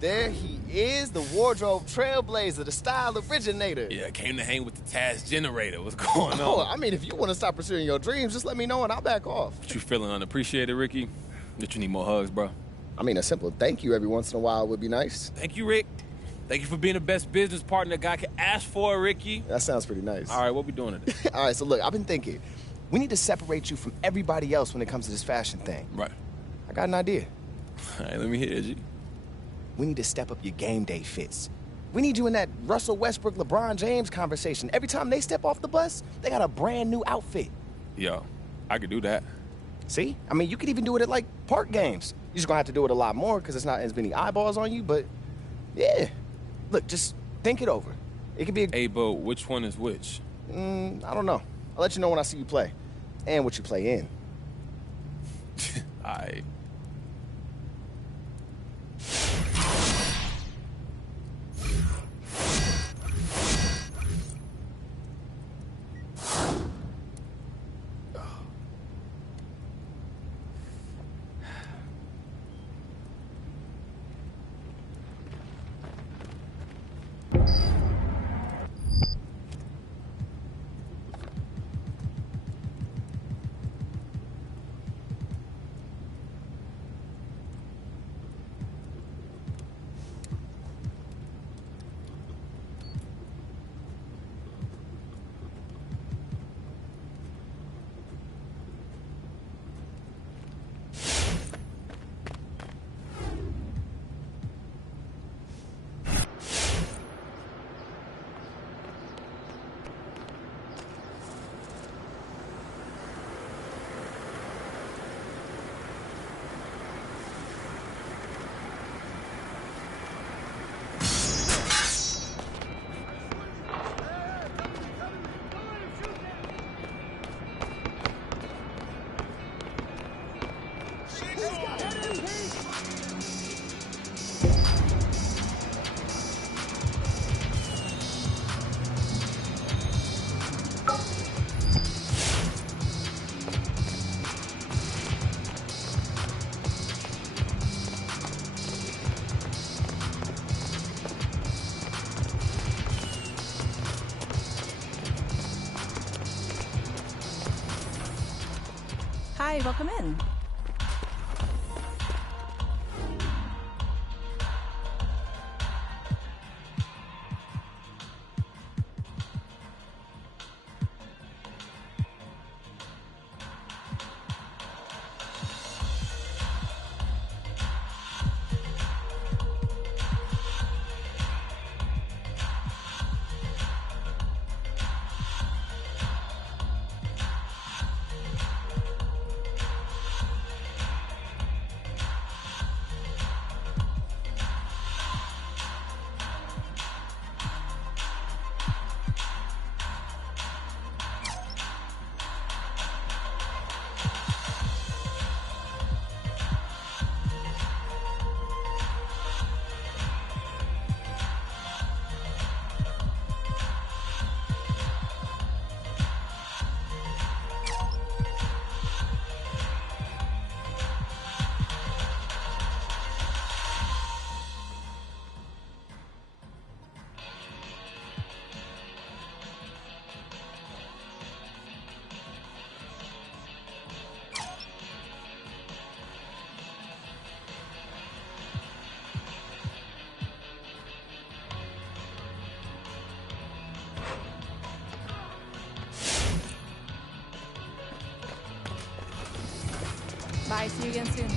There he is, the wardrobe trailblazer, the style originator. Yeah, I came to hang with the task generator. What's going on? Oh, I mean, if you want to stop pursuing your dreams, just let me know and I'll back off. What, you feeling unappreciated, Ricky? That you need more hugs, bro? I mean, a simple thank you every once in a while would be nice. Thank you, Rick. Thank you for being the best business partner a guy could ask for, Ricky. That sounds pretty nice. All right, what we doing today? All right, so look, I've been thinking. We need to separate you from everybody else when it comes to this fashion thing. Right. I got an idea. All right, let me hear it, G. We need to step up your game day fits. We need you in that Russell Westbrook, LeBron James conversation. Every time they step off the bus, they got a brand new outfit. Yo, I could do that. See? I mean, you could even do it at, like, park games. You're just gonna have to do it a lot more because it's not as many eyeballs on you, but yeah. Look, just think it over. It could be a... Hey, Bo, which one is which? I don't know. I'll let you know when I see you play. And what you play in. All right. Hi, welcome in. Bye, see you again soon.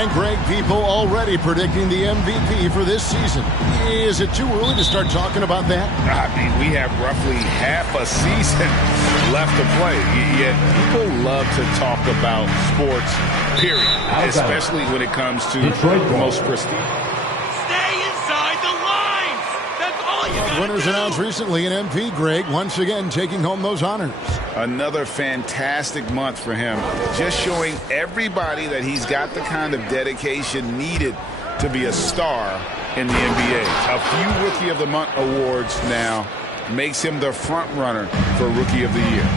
And Greg, people already predicting the MVP for this season. Is it too early to start talking about that? I mean, we have roughly half a season left to play. Yet people love to talk about sports, period. Especially when it comes to the most prestige. Stay inside the lines! That's all you got. Winners announced recently in MP, Greg, once again taking home those honors. Another fantastic month for him. Just showing everybody that he's got the kind of dedication needed to be a star in the NBA. A few Rookie of the Month awards now makes him the front runner for Rookie of the Year.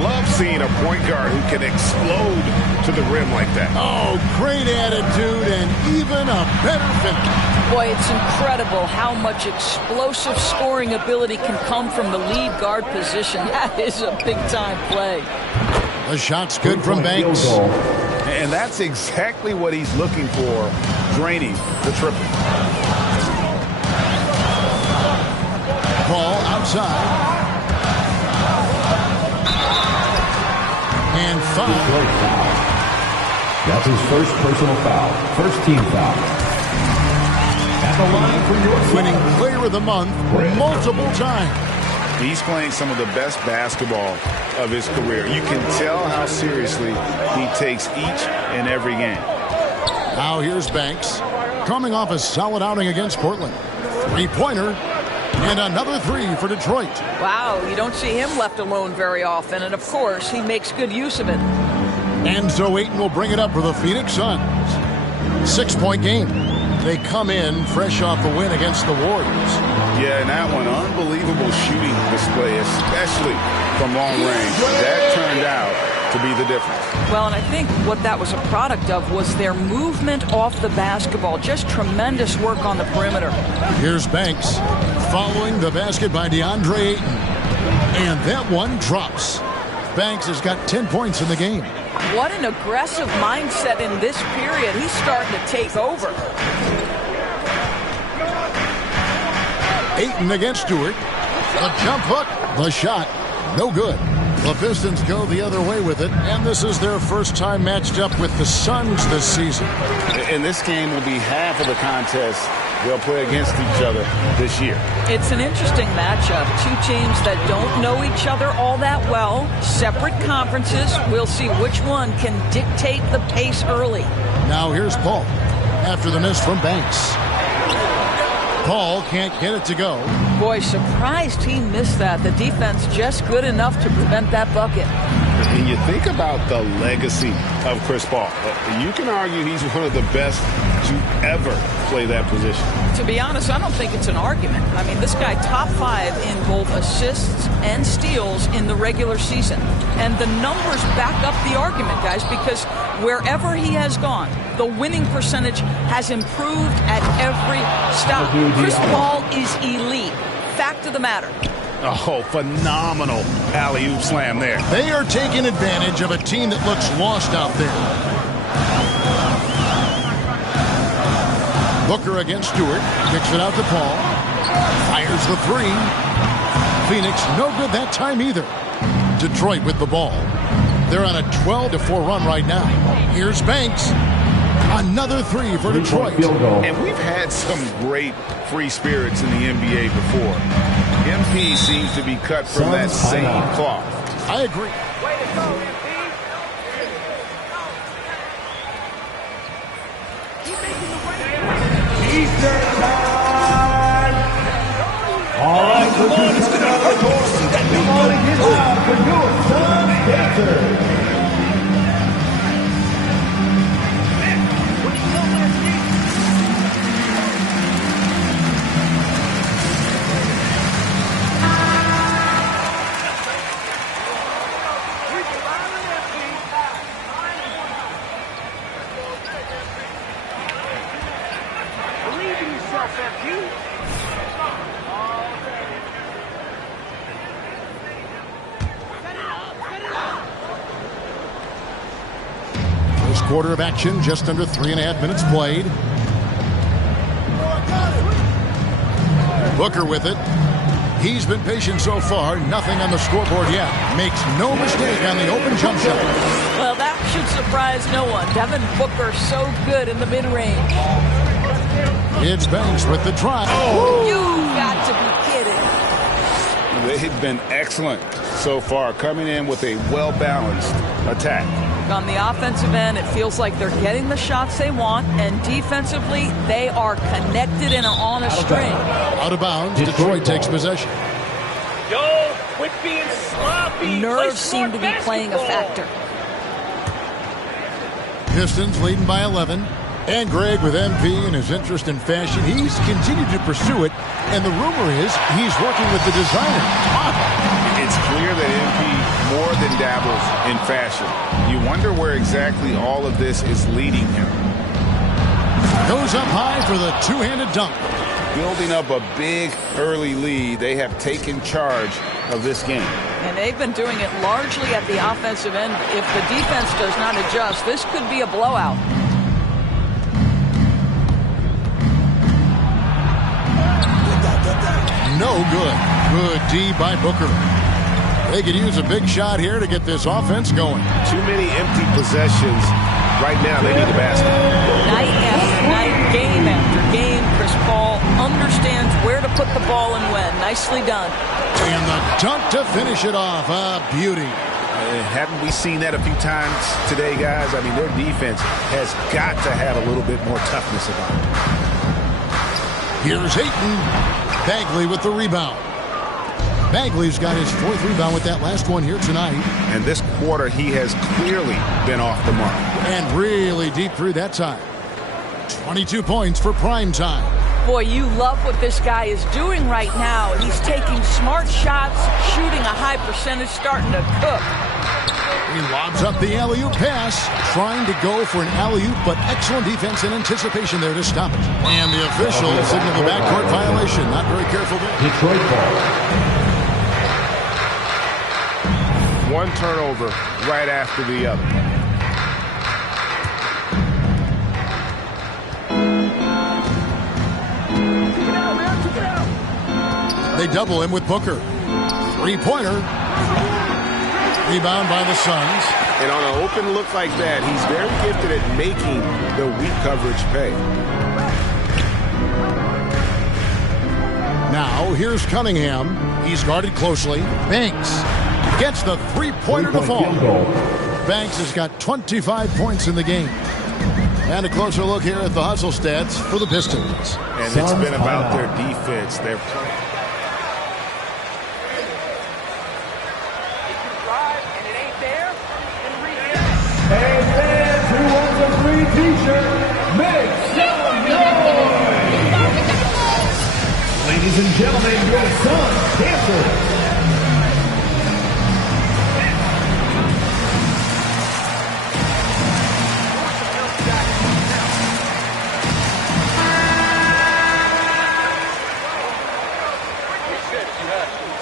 Love seeing a point guard who can explode to the rim like that. Oh, great attitude and even a better finish. Boy, it's incredible how much explosive scoring ability can come from the lead guard position. That is a big-time play. The shot's good from Banks. And that's exactly what he's looking for, draining the triple. Ball outside. And foul. That's his first personal foul. First team foul. At the line for your winning Player of the Month multiple times. He's playing some of the best basketball of his career. You can tell how seriously he takes each and every game. Now here's Banks, coming off a solid outing against Portland. Three-pointer, and another three for Detroit. Wow, you don't see him left alone very often, and of course, he makes good use of it. And so Ayton will bring it up for the Phoenix Suns. 6-point game. They come in fresh off the win against the Warriors. Yeah, and that one, unbelievable shooting display, especially from long range. That turned out to be the difference. Well, and I think what that was a product of was their movement off the basketball. Just tremendous work on the perimeter. Here's Banks following the basket by DeAndre Ayton. And that one drops. Banks has got 10 points in the game. What an aggressive mindset in this period. He's starting to take over. Ayton against Stewart. The jump hook. The shot. No good. The Pistons go the other way with it, and this is their first time matched up with the Suns this season. And this game will be half of the contest they'll play against each other this year. It's an interesting matchup. Two teams that don't know each other all that well. Separate conferences. We'll see which one can dictate the pace early. Now here's Paul after the miss from Banks. Paul can't get it to go. Boy, surprised he missed that. The defense just good enough to prevent that bucket. And you think about the legacy of Chris Paul. You can argue he's one of the best to ever play that position. To be honest, I don't think it's an argument. I mean, this guy top 5 in both assists and steals in the regular season. And the numbers back up the argument, guys, because wherever he has gone, the winning percentage has improved at every stop. Chris Paul is elite. Fact of the matter. Oh, phenomenal alley-oop slam there. They are taking advantage of a team that looks lost out there. Booker against Stewart. Kicks it out to Paul. Fires the three. Phoenix no good that time either. Detroit with the ball. They're on a 12-4 run right now. Here's Banks. Another three for Detroit. And we've had some great free spirits in the NBA before. MP seems to be cut from that same cloth. I agree. Way to go, MP. Keep making the way. Eastern time. All right, come on, it's going to hurt. Come on and get out for your Suns Pacers. First quarter of action, just under 3.5 minutes played. Booker with it. He's been patient so far. Nothing on the scoreboard yet. Makes no mistake on the open jump shot. Well, that should surprise no one. Devin Booker so good in the mid-range. It's Banks with the try. You've got to be kidding. They've been excellent so far, coming in with a well-balanced attack. On the offensive end, it feels like they're getting the shots they want, and defensively, they are connected and are on a string. Out of bounds, Detroit takes possession. Yo, quit being sloppy. Nerves seem to be playing a factor. Pistons leading by 11. And Greg with MP and his interest in fashion, he's continued to pursue it. And the rumor is he's working with the designer. It's clear that MP more than dabbles in fashion. You wonder where exactly all of this is leading him. Goes up high for the two-handed dunk. Building up a big early lead, they have taken charge of this game. And they've been doing it largely at the offensive end. If the defense does not adjust, this could be a blowout. No good. Good D by Booker. They could use a big shot here to get this offense going. Too many empty possessions. Right now, they need a basket. Night after night, game after game, Chris Paul understands where to put the ball and when. Nicely done. And the dunk to finish it off. A beauty. Haven't we seen that a few times today, guys? I mean, their defense has got to have a little bit more toughness about it. Here's Ayton. Bagley with the rebound. Bagley's got his fourth rebound with that last one here tonight. And this quarter, he has clearly been off the mark. And really deep through that time. 22 points for prime time. Boy, you love what this guy is doing right now. He's taking smart shots, shooting a high percentage, starting to cook. He lobs up the alley-oop pass, trying to go for an alley-oop, but excellent defense and anticipation there to stop it. And the official signaled the backcourt violation. Not very careful there. Detroit ball. One turnover right after the other. They double him with Booker. Three-pointer. Rebound by the Suns. And on an open look like that, he's very gifted at making the weak coverage pay. Now, here's Cunningham. He's guarded closely. Banks gets the three-pointer to fall. Banks has got 25 points in the game. And a closer look here at the hustle stats for the Pistons. And it's been about their defense. They're playing. And fans who want the free t-shirt, make some noise! Ladies and gentlemen, your Suns canceled.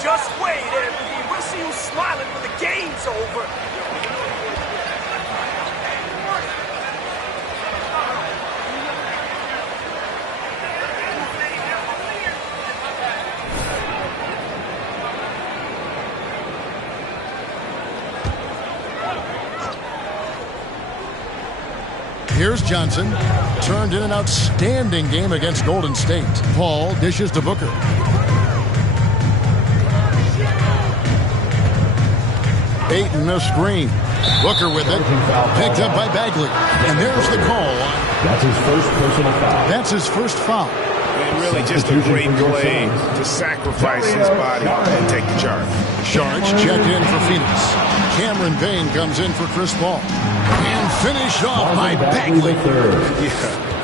Just wait, Anthony. We'll see you smiling when the game's over. Here's Johnson. Turned in an outstanding game against Golden State. Paul dishes to Booker. Ayton a screen. Booker with it. Picked up by Bagley. And there's the call. That's his first personal foul. That's his first foul. And really just a great play to sacrifice his body and take the charge. Sharks check in for Phoenix. Cameron Payne comes in for Chris Paul. And finished off by Bagley. Yeah,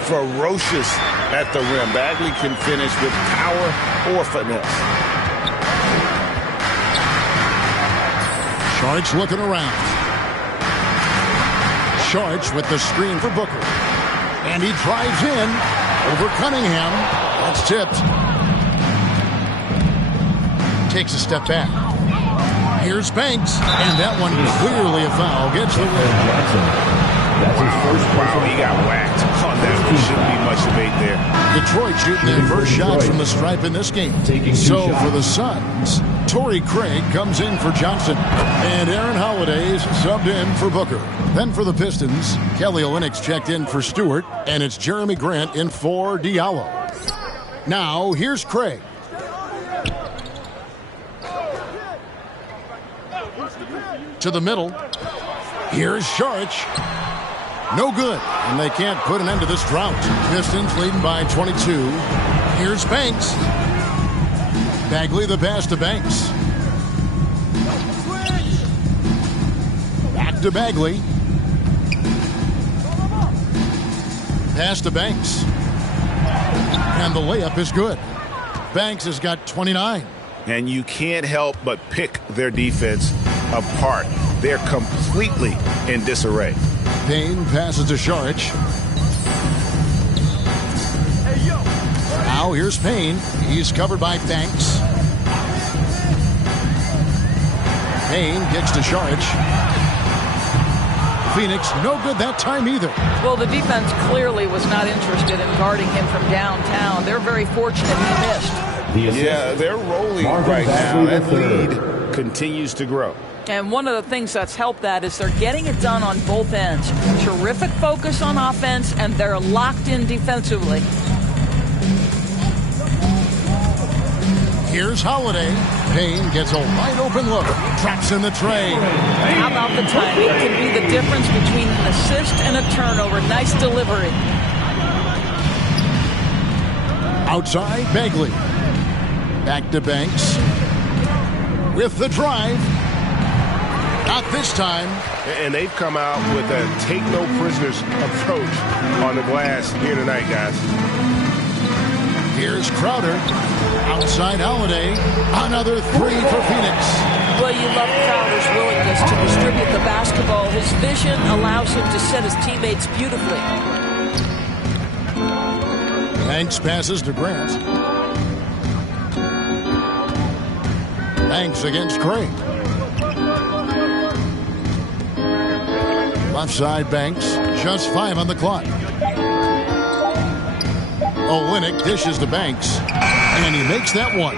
ferocious at the rim. Bagley can finish with power or finesse. Sharks looking around. Sharks with the screen for Booker. And he drives in over Cunningham. That's tipped. Takes a step back. Here's Banks. And that one clearly a foul. Gets the win. That's his first Wow, he got whacked on that one. Shouldn't be much debate there. Detroit shooting their first shot from the stripe in this game. So for the Suns, Torrey Craig comes in for Johnson. And Aaron Holiday's subbed in for Booker. Then for the Pistons, Kelly Olynyk's checked in for Stewart. And it's Jeremy Grant in for Diallo. Now, here's Craig. To the middle. Here's Saric. No good. And they can't put an end to this drought. Pistons leading by 22. Here's Banks. Bagley the pass to Banks. Back to Bagley. Pass to Banks. And the layup is good. Banks has got 29. And you can't help but pick their defense apart. They're completely in disarray. Payne passes to Saric. Now here's Payne. He's covered by Banks. Payne kicks to Saric. Phoenix, no good that time either. Well, the defense clearly was not interested in guarding him from downtown. They're very fortunate he missed. Yeah, they're rolling right now. That lead continues to grow. And one of the things that's helped that is they're getting it done on both ends. Terrific focus on offense, and they're locked in defensively. Here's Holiday. Payne gets a wide open look. Traps in the tray. How about the timing? It can be the difference between an assist and a turnover. Nice delivery. Outside, Bagley. Back to Banks. With the drive. Not this time. And they've come out with a take-no-prisoners approach on the glass here tonight, guys. Here's Crowder. Outside Holiday. Another three for Phoenix. Well, you love Crowder's willingness to distribute the basketball. His vision allows him to set his teammates beautifully. Banks passes to Grant. Banks against Craig. Left side Banks. Just 5 on the clock. Olynyk dishes to Banks. And he makes that one.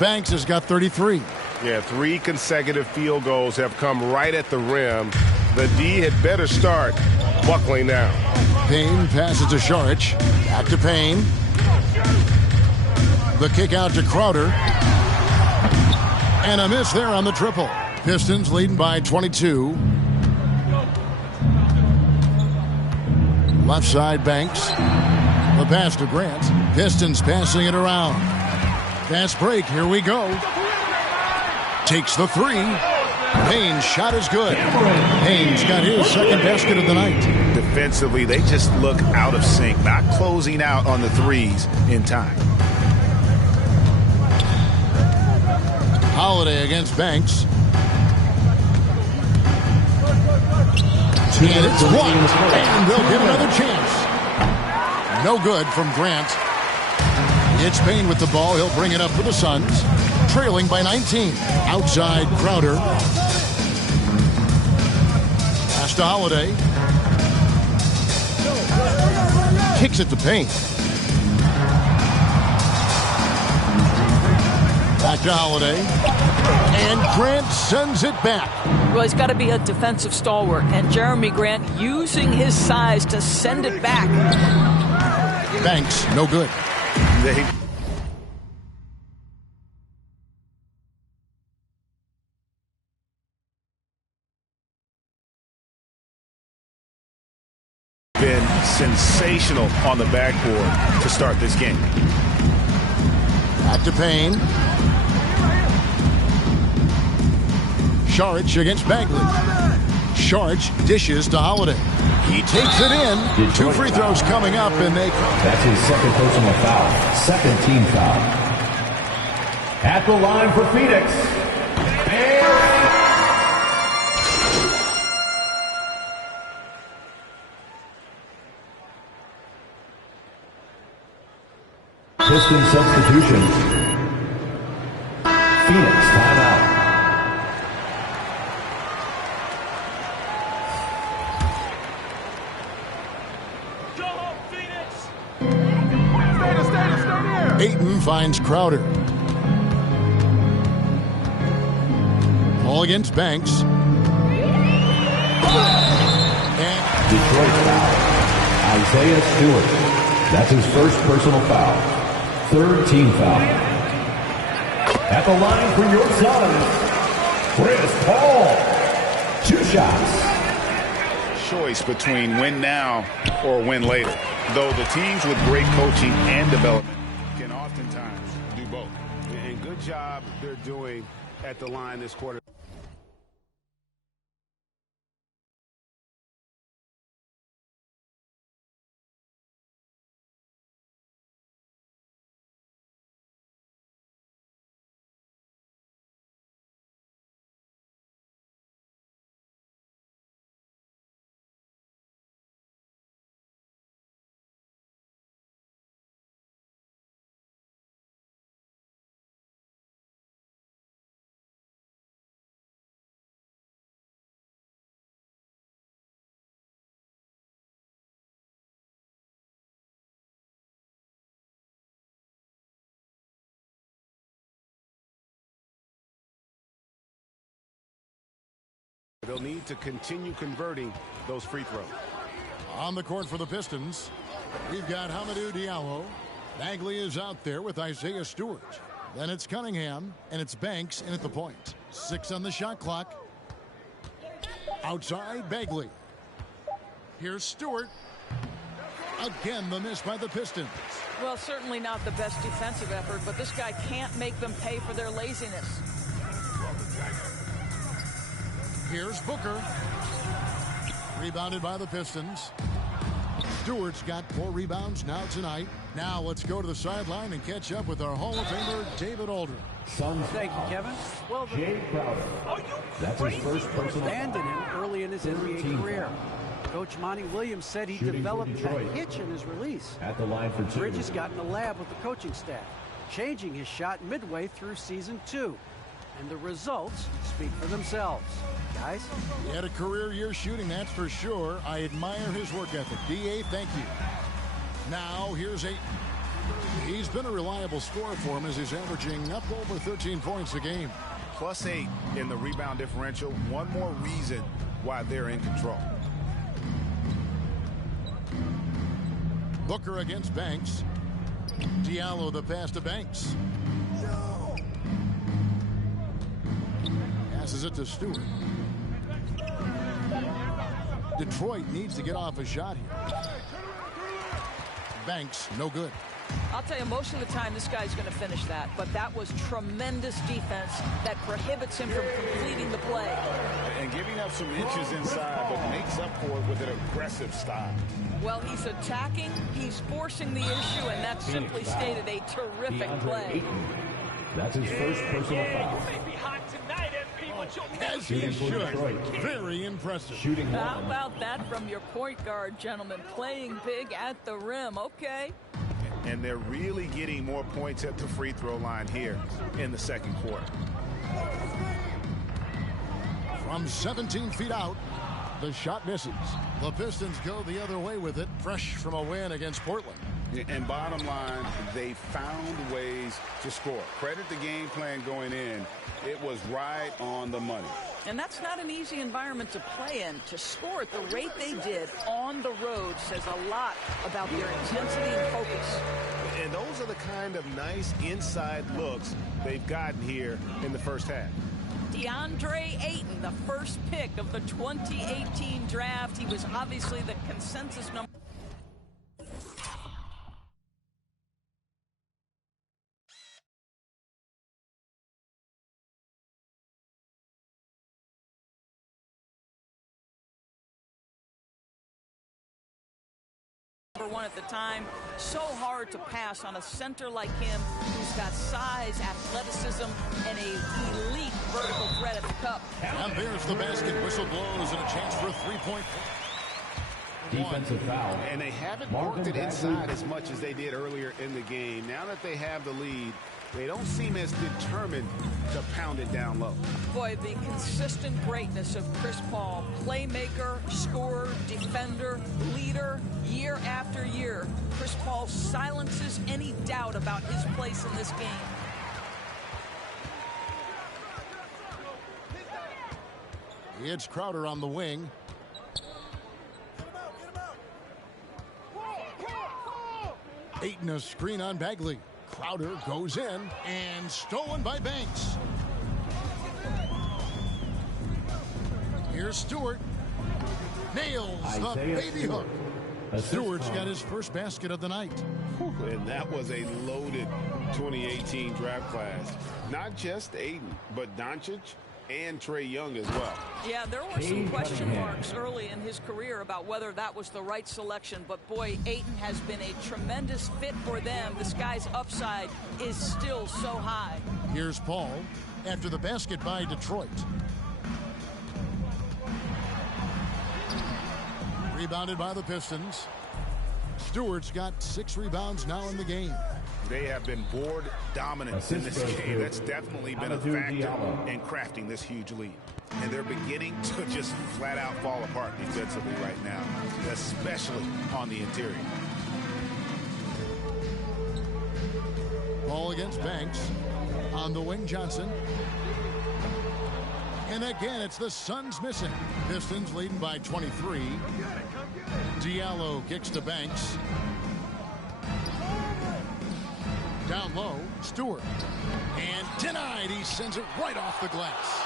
Banks has got 33. Yeah, 3 consecutive field goals have come right at the rim. The D had better start buckling down. Payne passes to Saric. Back to Payne. The kick out to Crowder. And a miss there on the triple. Pistons leading by 22. Left side Banks. The pass to Grant. Pistons passing it around. Fast break. Here we go. Takes the 3. Payne's shot is good. Payne's got his second basket of the night. Defensively, they just look out of sync, not closing out on the threes in time. Holiday against Banks. And it's blocked. And they'll get another chance. No good from Grant. It's Payne with the ball. He'll bring it up for the Suns. Trailing by 19. Outside Crowder. Pass to Holiday. Kicks it to Payne. Back to Holiday. And Grant sends it back. Well, he's got to be a defensive stalwart. And Jeremy Grant using his size to send it back. Banks, no good. They've been sensational on the backboard to start this game. Back to Payne. Saric against Bagley. Saric dishes to Holiday. He takes it in. Detroit 2 free throws coming up, and they... That's his second personal foul. Second team foul. At the line for Phoenix. Piston substitution. Phoenix timeout. Ayton finds Crowder. Ball against Banks. And Detroit foul. Isaiah Stewart. That's his first personal foul. Third team foul. At the line for your Suns, Chris Paul. 2 shots. Choice between win now or win later. Though the teams with great coaching and development can oftentimes do both. And good job they're doing at the line this quarter. They'll need to continue converting those free throws. on the court for the Pistons, we've got Hamidou Diallo. Bagley is out there with Isaiah Stewart. Then it's Cunningham, and it's Banks in at the point. 6 on the shot clock. Outside, Bagley. Here's Stewart. Again, the miss by the Pistons. Well, certainly not the best defensive effort, but this guy can't make them pay for their laziness. Here's Booker. Rebounded by the Pistons. Stewart's got 4 rebounds now tonight. Now let's go to the sideline and catch up with our Hall of Famer, David Aldridge. Thank you, Kevin. Well, Jay Crowder. That's his first personal abandoned him early in his NBA career. Coach Monty Williams said he developed a hitch in his release. At the line for 2. Bridges got in the lab with the coaching staff, changing his shot midway through season 2. And the results speak for themselves. Guys? He had a career year shooting, that's for sure. I admire his work ethic. D.A., thank you. Now, here's Ayton. He's been a reliable scorer for him as he's averaging up over 13 points a game. +8 in the rebound differential. One more reason why they're in control. Booker against Banks. Diallo the pass to Banks. Passes it to Stewart. Detroit needs to get off a shot here. Banks, no good. I'll tell you, most of the time this guy's going to finish that, but that was tremendous defense that prohibits him from completing the play. And giving up some inches inside, but makes up for it with an aggressive style. Well, he's attacking, he's forcing the issue, and that's simply stated a terrific play. That's his first personal foul. As he should. Very impressive. How about that from your point guard, gentlemen? Playing big at the rim. Okay. And they're really getting more points at the free throw line here in the second quarter. From 17 feet out, the shot misses. The Pistons go the other way with it, fresh from a win against Portland. And bottom line, they found ways to score. Credit the game plan going in. It was right on the money. And that's not an easy environment to play in. To score at the rate they did on the road says a lot about their intensity and focus. And those are the kind of nice inside looks they've gotten here in the first half. DeAndre Ayton, the first pick of the 2018 draft. He was obviously the consensus number. One at the time. So hard to pass on a center like him who's got size, athleticism, and a elite vertical threat at the cup. And there's the basket. Whistle blows and a chance for a 3-point. Defensive foul. And they haven't worked it inside as much as they did earlier in the game. Now that they have the lead, they don't seem as determined to pound it down low. Boy, the consistent greatness of Chris Paul, playmaker, scorer, defender, leader, year after year. Chris Paul silences any doubt about his place in this game. It's Crowder on the wing. Ayton a screen on Bagley. Crowder goes in and stolen by Banks. Here's Stewart. Nails the baby hook. Stewart's got his first basket of the night. And that was a loaded 2018 draft class. Not just Ayton, but Doncic and Trae Young as well. Yeah, there were some question marks early in his career about whether that was the right selection. But, boy, Ayton has been a tremendous fit for them. This guy's upside is still so high. Here's Paul after the basket by Detroit. Rebounded by the Pistons. Stewart's got 6 rebounds now in the game. They have been board dominant in this game. That's definitely been a factor in crafting this huge lead. And they're beginning to just flat out fall apart defensively right now, especially on the interior. Ball against Banks. On the wing, Johnson. And again, it's the Suns missing. Pistons leading by 23. Diallo kicks to Banks. Down low, Stewart. And denied. He sends it right off the glass.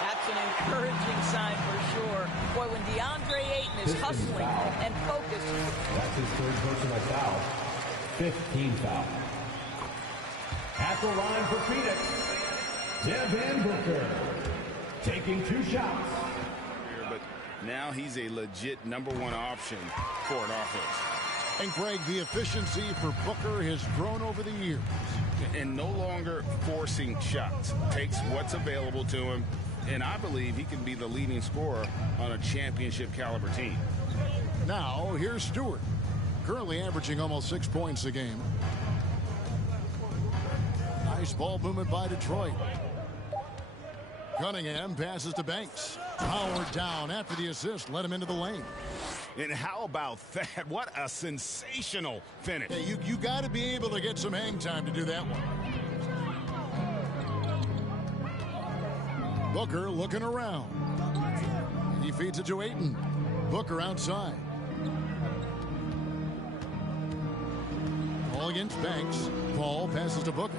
That's an encouraging sign for sure. Boy, when DeAndre Ayton is hustling and focused. That's his third personal foul. 15 foul. At the line for Phoenix, Devin Booker. Taking 2 shots. But now he's a legit #1 option for an offense. And, Greg, the efficiency for Booker has grown over the years. And no longer forcing shots. Takes what's available to him. And I believe he can be the leading scorer on a championship caliber team. Now, here's Stewart. Currently averaging almost 6 points a game. Nice ball movement by Detroit. Cunningham passes to Banks. Powered down after the assist. Let him into the lane. And how about that? What a sensational finish. Hey, you got to be able to get some hang time to do that one. Booker looking around. He feeds it to Ayton. Booker outside. Ball against Banks. Paul passes to Booker.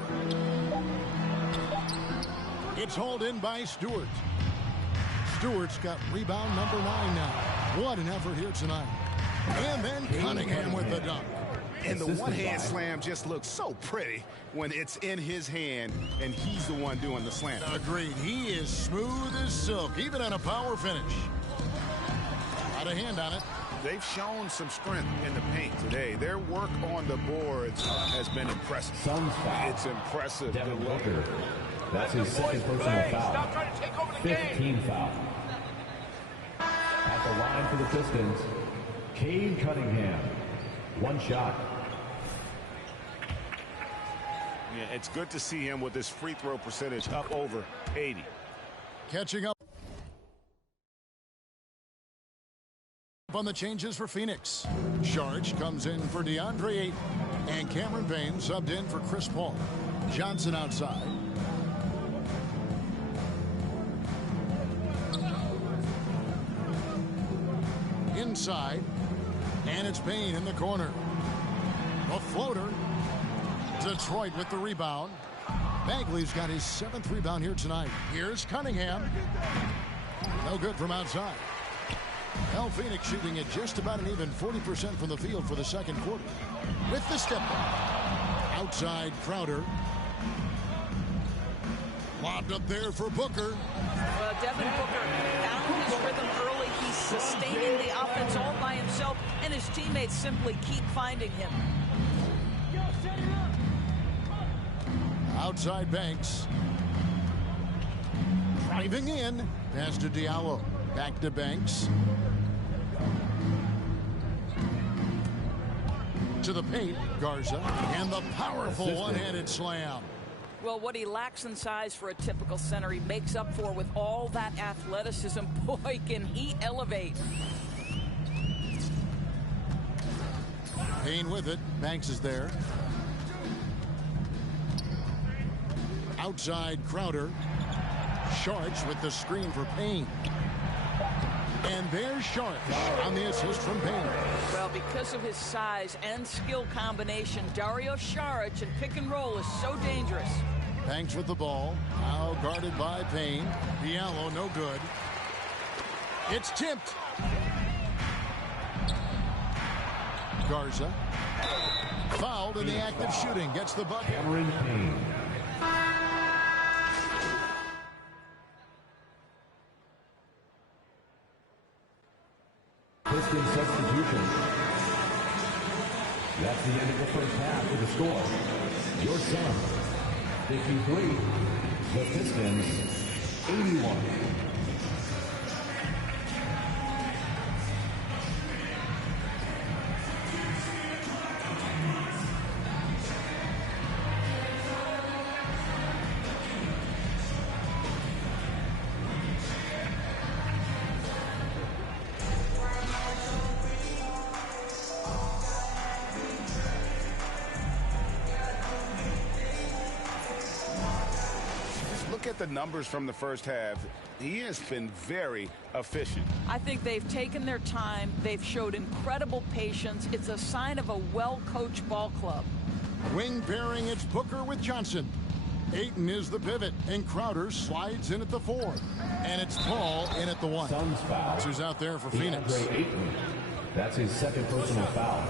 It's hauled in by Stewart. Stewart's got rebound number 9 now. What an effort here tonight. And then Cunningham with the dunk. And the one-hand slam just looks so pretty when it's in his hand and he's the one doing the slam. Agreed. He is smooth as silk, even on a power finish. Got a hand on it. They've shown some strength in the paint today. Their work on the boards has been impressive. It's impressive. Devin Booker. That's his second personal foul. 15 foul. At the line for the Pistons, Cade Cunningham. 1 shot. Yeah, it's good to see him with his free throw percentage up over 80. Catching up on the changes for Phoenix. Sharge comes in for DeAndre Ayton. And Cameron Payne subbed in for Chris Paul. Johnson outside. Inside. And it's Payne in the corner. A floater. Detroit with the rebound. Bagley's got his 7th rebound here tonight. Here's Cunningham. No good from outside. Well, Phoenix shooting at just about an even 40% from the field for the second quarter. With the step back. Outside Crowder. Lobbed up there for Booker. Well, Devin Booker found his rhythm early. He's sustaining the offense all by himself, and his teammates simply keep finding him. Outside Banks. Driving in. Pass to Diallo. Back to Banks. To the paint, Garza. And the powerful one-handed slam. Well, what he lacks in size for a typical center, he makes up for with all that athleticism. Boy, can he elevate. Payne with it. Banks is there. Outside Crowder. Sharge with the screen for Payne. And there's Sharp on the assist from Payne. Well, because of his size and skill combination, Dario Saric in pick and roll is so dangerous. Banks with the ball. Now guarded by Payne. Diallo, no good. It's tipped. Garza. Fouled in the act of shooting. Gets the bucket. Cameron Payne. Piston substitution. That's the end of the first half with the score. Your Suns, 53. The Pistons, 81. The numbers from the first half, he has been very efficient. I think they've taken their time. They've showed incredible patience. It's a sign of a well-coached ball club. Wing pairing, it's Booker with Johnson. Ayton is the pivot, and Crowder slides in at the 4. And it's Paul in at the 1. Suns foul. Who's out there for Phoenix? Ayton. That's his second personal foul.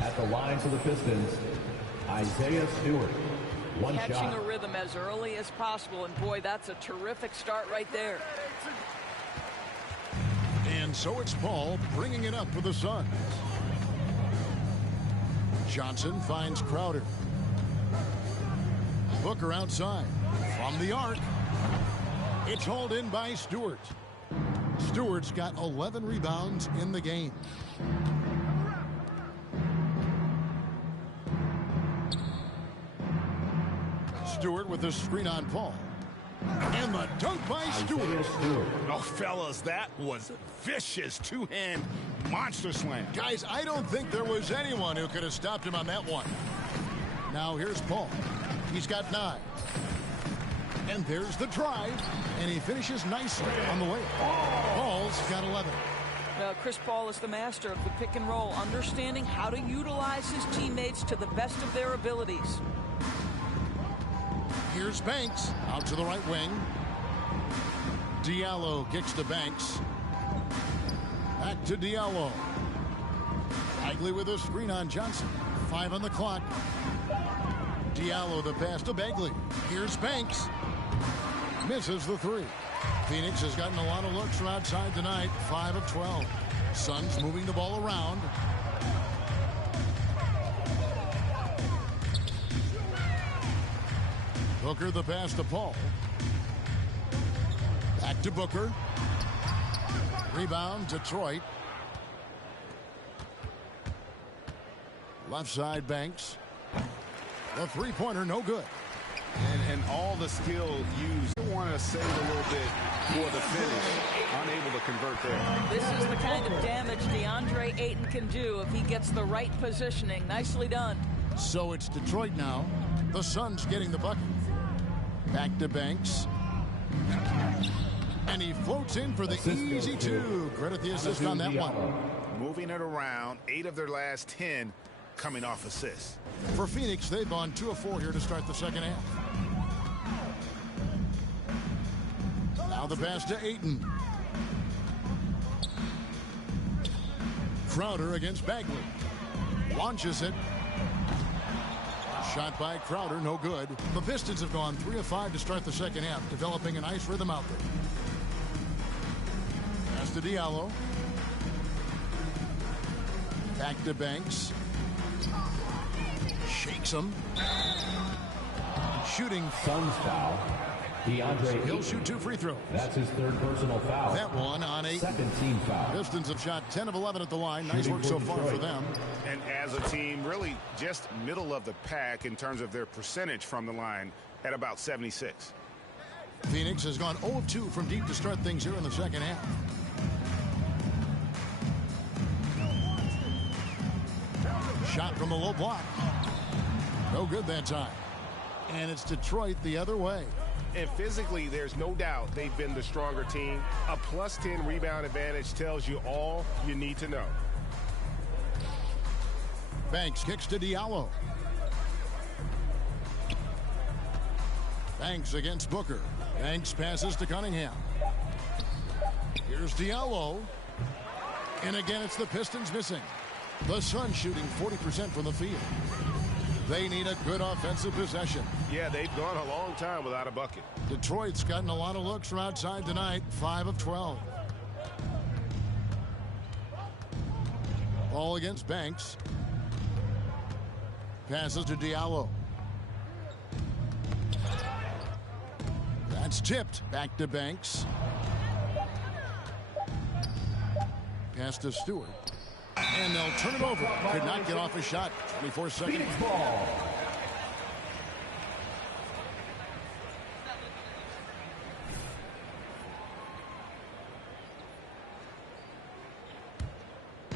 At the line for the Pistons, Isaiah Stewart. One Catching shot. a rhythm as early as possible, and boy, that's a terrific start right there. And so it's Paul bringing it up for the Suns. Johnson finds Crowder. Booker outside. From the arc. It's hauled in by Stewart. Stewart's got 11 rebounds in the game. Stewart with the screen on Paul. And the dunk by Stewart. Oh, fellas, that was a vicious two-hand monster slam. Guys, I don't think there was anyone who could have stopped him on that one. Now here's Paul. He's got 9. And there's the drive. And he finishes nicely on the way. Paul's got 11. Chris Paul is the master of the pick and roll, understanding how to utilize his teammates to the best of their abilities. Here's Banks out to the right wing. Diallo kicks to Banks. Back to Diallo. Bagley with a screen on Johnson. 5 on the clock. Diallo the pass to Bagley. Here's Banks. Misses the 3. Phoenix has gotten a lot of looks from outside tonight. 5 of 12. Suns moving the ball around. Booker the pass to Paul. Back to Booker. Rebound, Detroit. Left side, Banks. The three-pointer, no good. And all the skill used. I want to save a little bit for the finish. Unable to convert there. This is the kind of damage DeAndre Ayton can do if he gets the right positioning. Nicely done. So it's Detroit now. The Suns getting the bucket. Back to Banks. And he floats in for the easy 2. Credit the assist on that one. Moving it around. 8 of their last 10 coming off assists. For Phoenix, they've gone 2 of 4 here to start the second half. Now the pass to Ayton. Crowder against Bagley. Launches it. Shot by Crowder, no good. The Pistons have gone 3 of 5 to start the second half, developing a nice rhythm out there. Pass to Diallo. Back to Banks. Shakes him. Shooting. Suns foul. DeAndre He'll shoot 2 free throws. That's his third personal foul. That one on 8. Second team foul. Pistons have shot 10 of 11 at the line. Nice work so far for them. And as a team, really just middle of the pack in terms of their percentage from the line at about 76. Phoenix has gone 0 of 2 from deep to start things here in the second half. Shot from the low block. No good that time. And it's Detroit the other way. And physically, there's no doubt they've been the stronger team. A +10 rebound advantage tells you all you need to know. Banks kicks to Diallo. Banks against Booker. Banks passes to Cunningham. Here's Diallo. And again, it's the Pistons missing. The Suns shooting 40% from the field. They need a good offensive possession. Yeah, they've gone a long time without a bucket. Detroit's gotten a lot of looks from outside tonight, 5 of 12. Ball against Banks. Passes to Diallo. That's tipped. Back to Banks. Pass to Stewart. And they'll turn it over. Could not get off a shot. 24 seconds. Ball.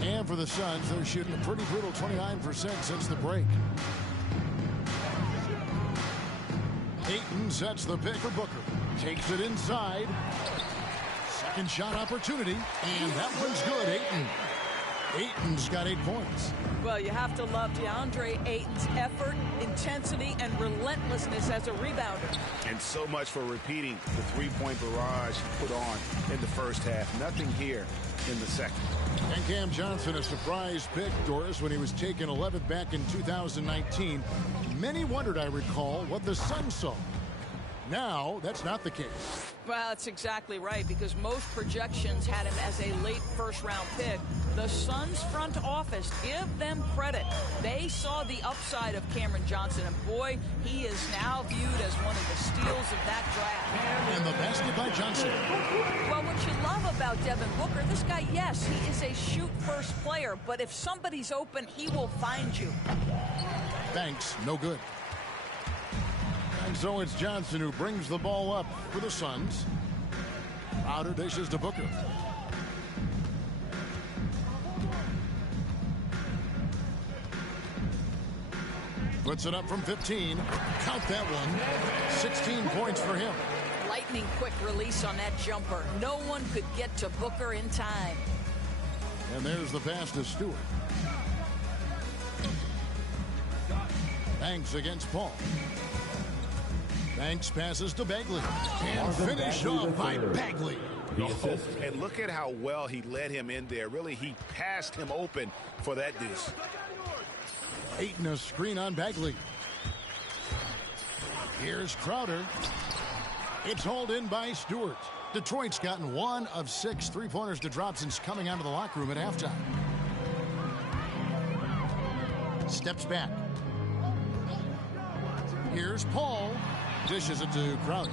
And for the Suns, they're shooting a pretty brutal 29% since the break. Ayton sets the pick for Booker. Takes it inside. Second shot opportunity. And that one's good. Ayton's got 8 points. Well, you have to love DeAndre Ayton's effort, intensity, and relentlessness as a rebounder. And so much for repeating the three-point barrage he put on in the first half. Nothing here in the second. And Cam Johnson, a surprise pick, Doris, when he was taken 11th back in 2019. Many wondered, I recall, what the Suns saw. Now, that's not the case. Well, that's exactly right, because most projections had him as a late first-round pick. The Suns front office, give them credit. They saw the upside of Cameron Johnson, and boy, he is now viewed as one of the steals of that draft. And the basket by Johnson. Well, what you love about Devin Booker, this guy, yes, he is a shoot-first player, but if somebody's open, he will find you. Banks, no good. And so it's Johnson who brings the ball up for the Suns. Crowder dishes to Booker. Puts it up from 15. Count that one. 16 points for him. Lightning quick release on that jumper. No one could get to Booker in time. And there's the pass to Stewart. Banks against Paul. Banks passes to Bagley. And finished off by Bagley. And look at how well he led him in there. Really, he passed him open for that deuce. Ayton a screen on Bagley. Here's Crowder. It's hauled in by Stewart. Detroit's gotten 1 of 6 three-pointers to drop since coming out of the locker room at halftime. Steps back. Here's Paul. Dishes it to Crowder.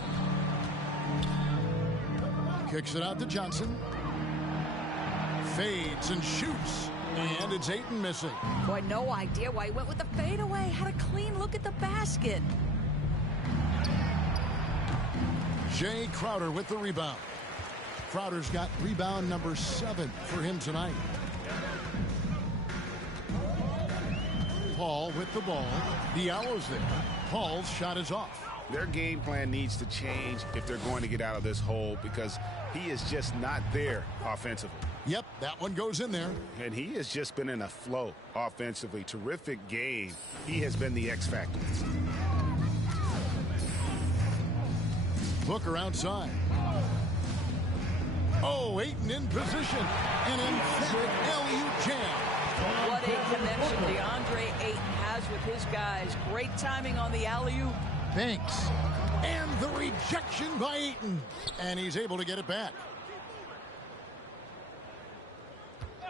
Kicks it out to Johnson. Fades and shoots. And it's Ayton missing. Boy, no idea why he went with the fadeaway. Had a clean look at the basket. Jay Crowder with the rebound. Crowder's got rebound number 7 for him tonight. Paul with the ball. Diallo's there. Paul's shot is off. Their game plan needs to change if they're going to get out of this hole, because he is just not there offensively. Yep, that one goes in there. And he has just been in a flow offensively. Terrific game. He has been the X factor. Booker outside. Oh, Ayton in position. An emphatic alley-oop jam. What a connection DeAndre Ayton has with his guys. Great timing on the alley-oop. Banks. And the rejection by Ayton. And he's able to get it back.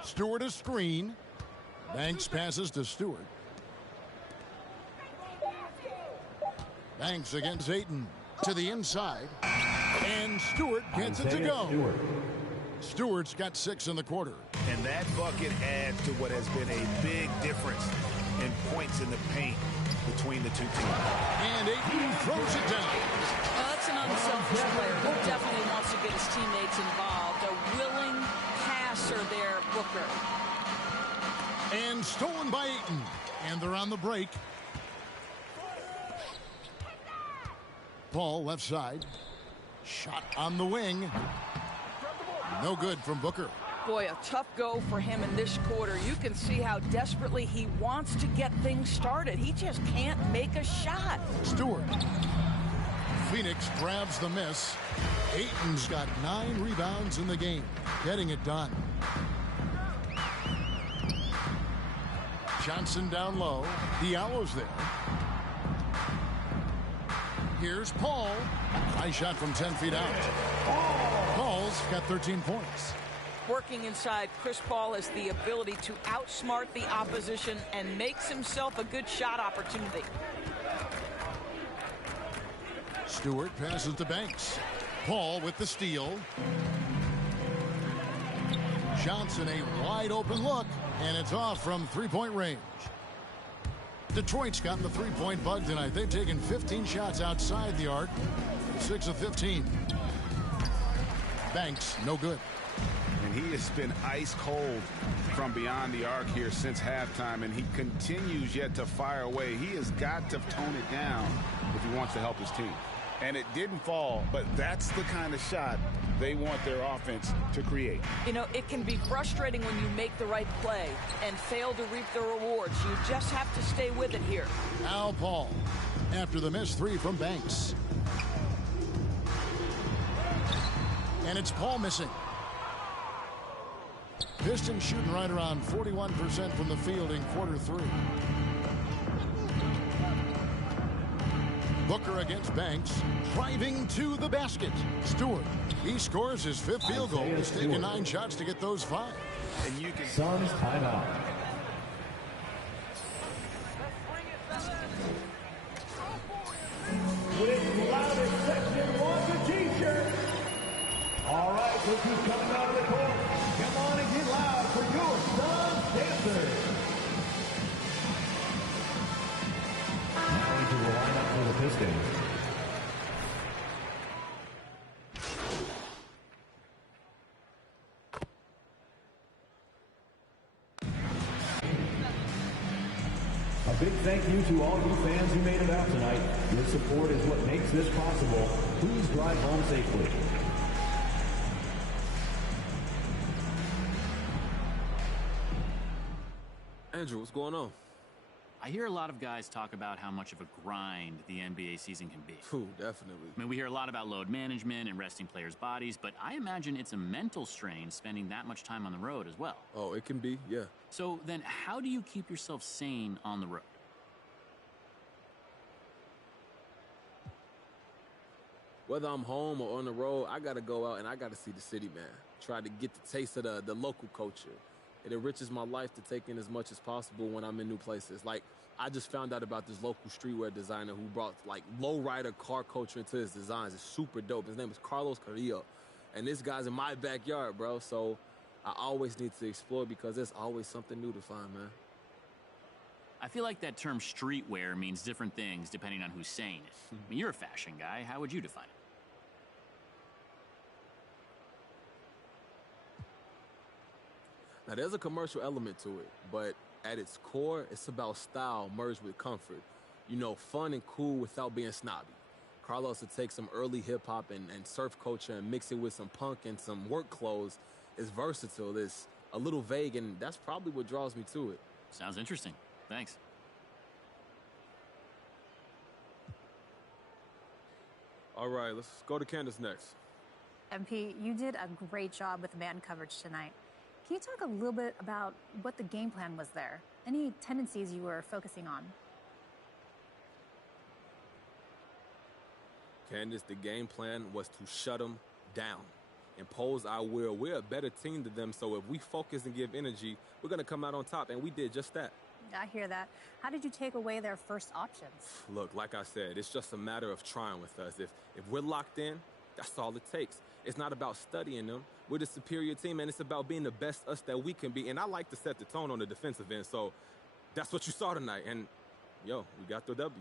Stewart a screen. Banks passes to Stewart. Banks against Ayton. To the inside. And Stewart gets it to go. Stewart's got 6 in the quarter. And that bucket adds to what has been a big difference in points in the paint between the two teams. And Ayton throws it down. That's an unselfish player who definitely wants to get his teammates involved. A willing passer there, Booker. And stolen by Ayton. And they're on the break. Paul left side. Shot on the wing. No good from Booker. Boy, a tough go for him in this quarter. You can see how desperately he wants to get things started. He just can't make a shot. Stewart. Phoenix grabs the miss. Ayton's got 9 rebounds in the game. Getting it done. Johnson down low. Diallo's there. Here's Paul. High shot from 10 feet out. Paul's got 13 points. Working inside, Chris Paul has the ability to outsmart the opposition and makes himself a good shot opportunity. Stewart passes to Banks. Paul with the steal. Johnson, a wide open look, and it's off from three-point range. Detroit's gotten the three-point bug tonight. They've taken 15 shots outside the arc, 6 of 15. Banks, no good. And he has been ice cold from beyond the arc here since halftime, and he continues yet to fire away. He has got to tone it down if he wants to help his team. And it didn't fall, but that's the kind of shot they want their offense to create. You know, it can be frustrating when you make the right play and fail to reap the rewards. You just have to stay with it here. Now Paul, after the missed 3 from Banks. And it's Paul missing. Pistons shooting right around 41% from the field in quarter 3. Booker against Banks, driving to the basket. Stewart, he scores his 5th field goal. He's taken 9 shots to get those 5. And you can... Suns timeout. With loudest section wants a t-shirt. All right, look who's coming out of the court. Come on and get loud for your Suns dancers. To line up for the Pistons. A big thank you to all you fans who made it out tonight. Your support is what makes this possible. Please drive home safely. Andrew, what's going on? I hear a lot of guys talk about how much of a grind the NBA season can be. Ooh, definitely. I mean, we hear a lot about load management and resting players' bodies, but I imagine it's a mental strain spending that much time on the road as well. Oh, it can be, yeah. So then how do you keep yourself sane on the road? Whether I'm home or on the road, I got to go out and I got to see the city, man. Try to get the taste of the local culture. It enriches my life to take in as much as possible when I'm in new places. Like, I just found out about this local streetwear designer who brought, like, lowrider car culture into his designs. It's super dope. His name is Carlos Carrillo. And this guy's in my backyard, bro. So I always need to explore because there's always something new to find, man. I feel like that term streetwear means different things depending on who's saying it. I mean, you're a fashion guy. How would you define it? Now, there's a commercial element to it, but at its core, it's about style merged with comfort. You know, fun and cool without being snobby. Carlos would take some early hip-hop and surf culture and mix it with some punk and some work clothes. It's versatile, it's a little vague, and that's probably what draws me to it. Sounds interesting. Thanks. All right, let's go to Candace next. MP, you did a great job with man coverage tonight. Can you talk a little bit about what the game plan was there? Any tendencies you were focusing on? Candace, the game plan was to shut them down. Impose our will. We're a better team than them, so if we focus and give energy, we're going to come out on top, and we did just that. I hear that. How did you take away their first options? Look, like I said, it's just a matter of trying with us. If we're locked in, that's all it takes. It's not about studying them. We're the superior team, and it's about being the best us that we can be. And I like to set the tone on the defensive end, so that's what you saw tonight. And, yo, we got the W.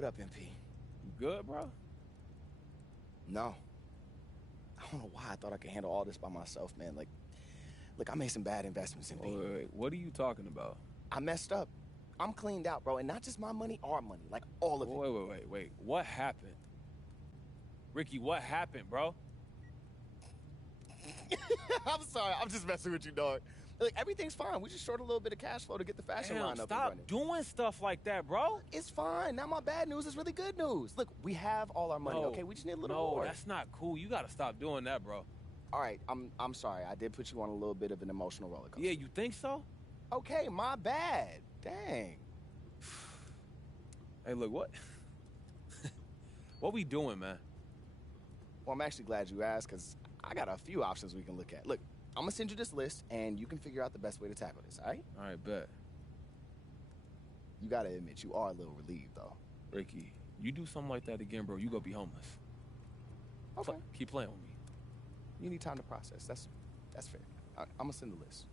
What up, MP? You good, bro? No. I don't know why I thought I could handle all this by myself, man. Like, look, I made some bad investments, MP. Wait. What are you talking about? I messed up. I'm cleaned out, bro. And not just my money, our money. Like, all of it. Wait. What happened? Ricky, what happened, bro? I'm sorry. I'm just messing with you, dog. Like, everything's fine. We just short a little bit of cash flow to get the fashion line up and running. Stop doing stuff like that, bro. It's fine. Now my bad news is really good news. Look, we have all our money, okay? We just need a little more. No, that's not cool. You got to stop doing that, bro. All right, I'm sorry. I did put you on a little bit of an emotional roller coaster. Yeah, you think so? Okay, my bad. Dang. Hey, look, what? What we doing, man? Well, I'm actually glad you asked, because I got a few options we can look at. Look, I'm going to send you this list, and you can figure out the best way to tackle this, all right? All right, bet. You got to admit, you are a little relieved, though. Ricky, you do something like that again, bro, you gonna be homeless. Okay. Keep playing with me. You need time to process. That's fair. I'm going to send the list.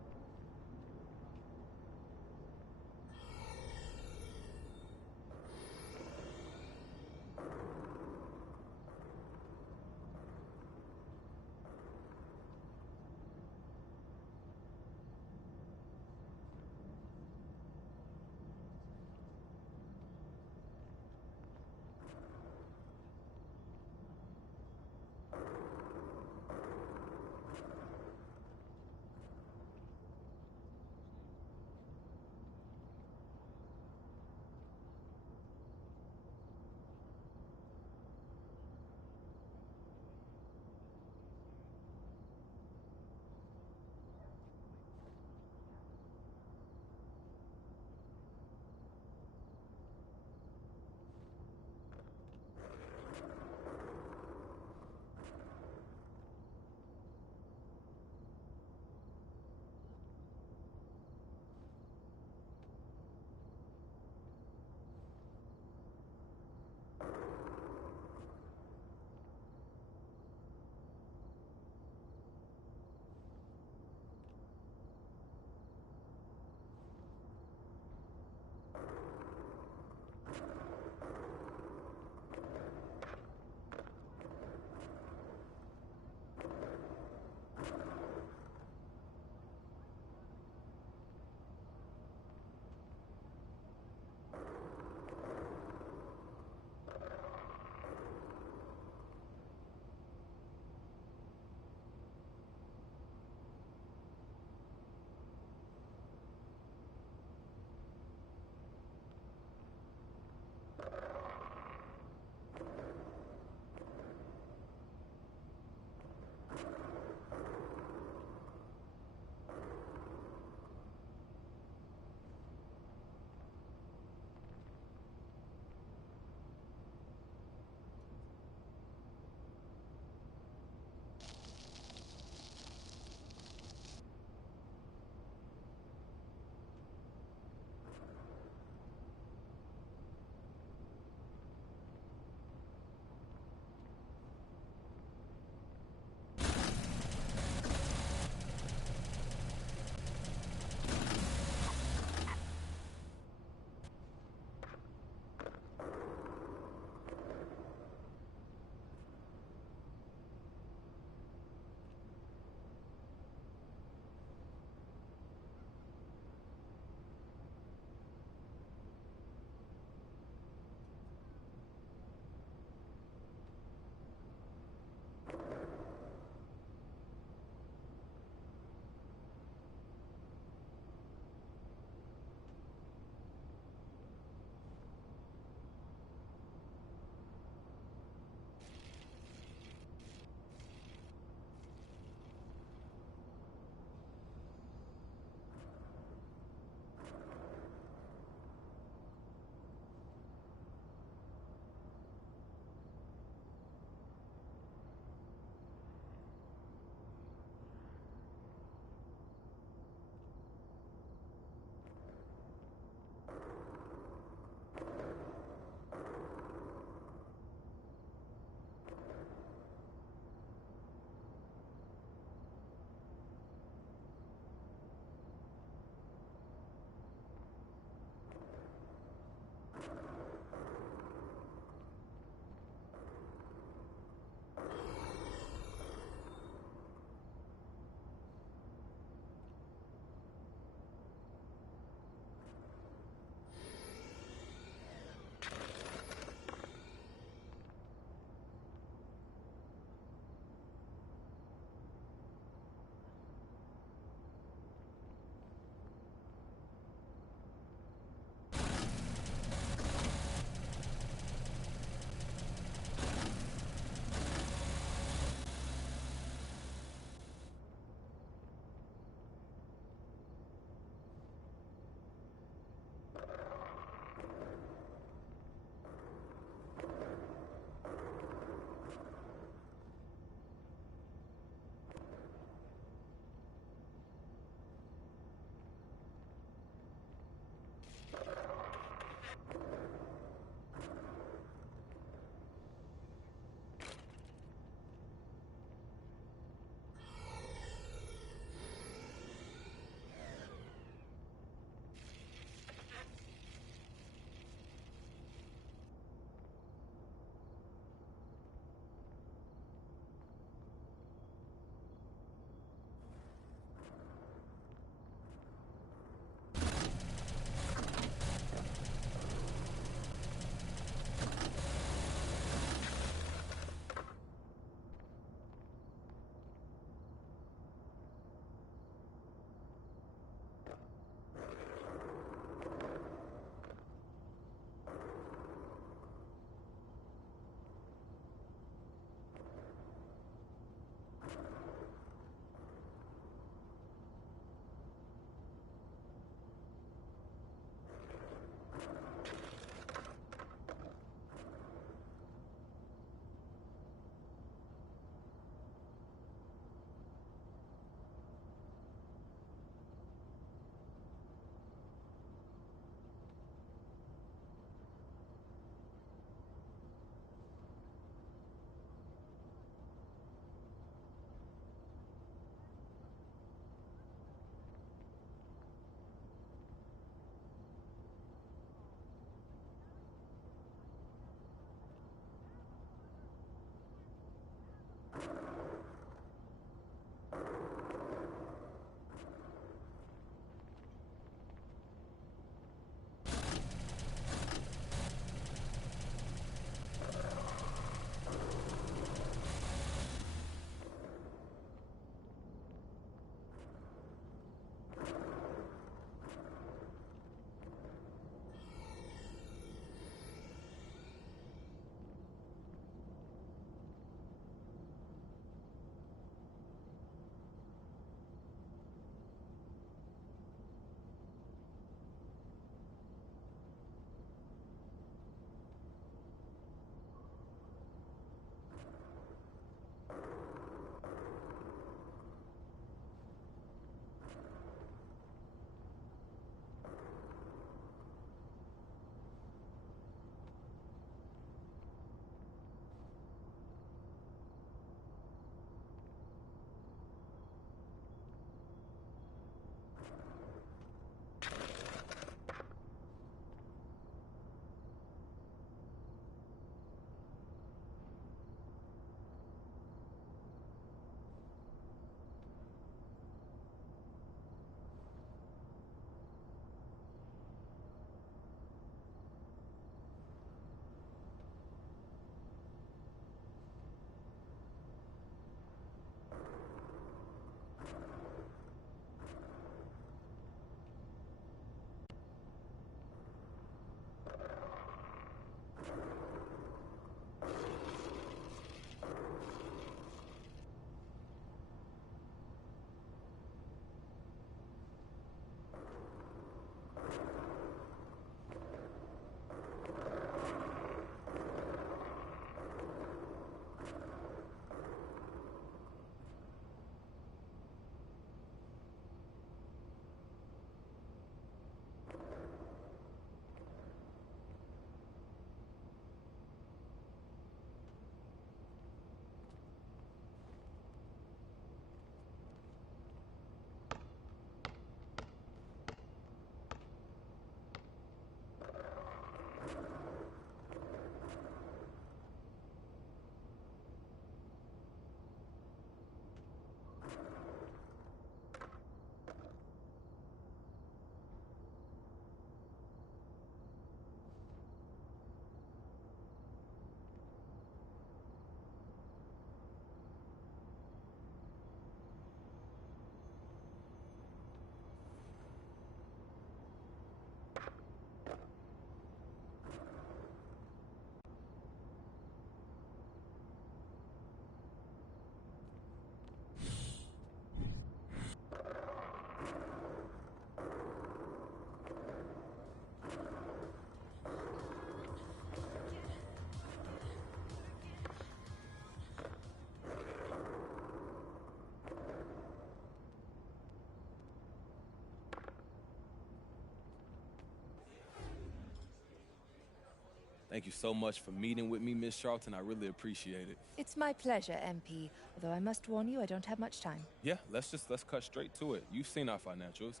Thank you so much for meeting with me, Miss Charlton. I really appreciate it. It's my pleasure, MP. Although I must warn you, I don't have much time. Yeah, let's cut straight to it. You've seen our financials.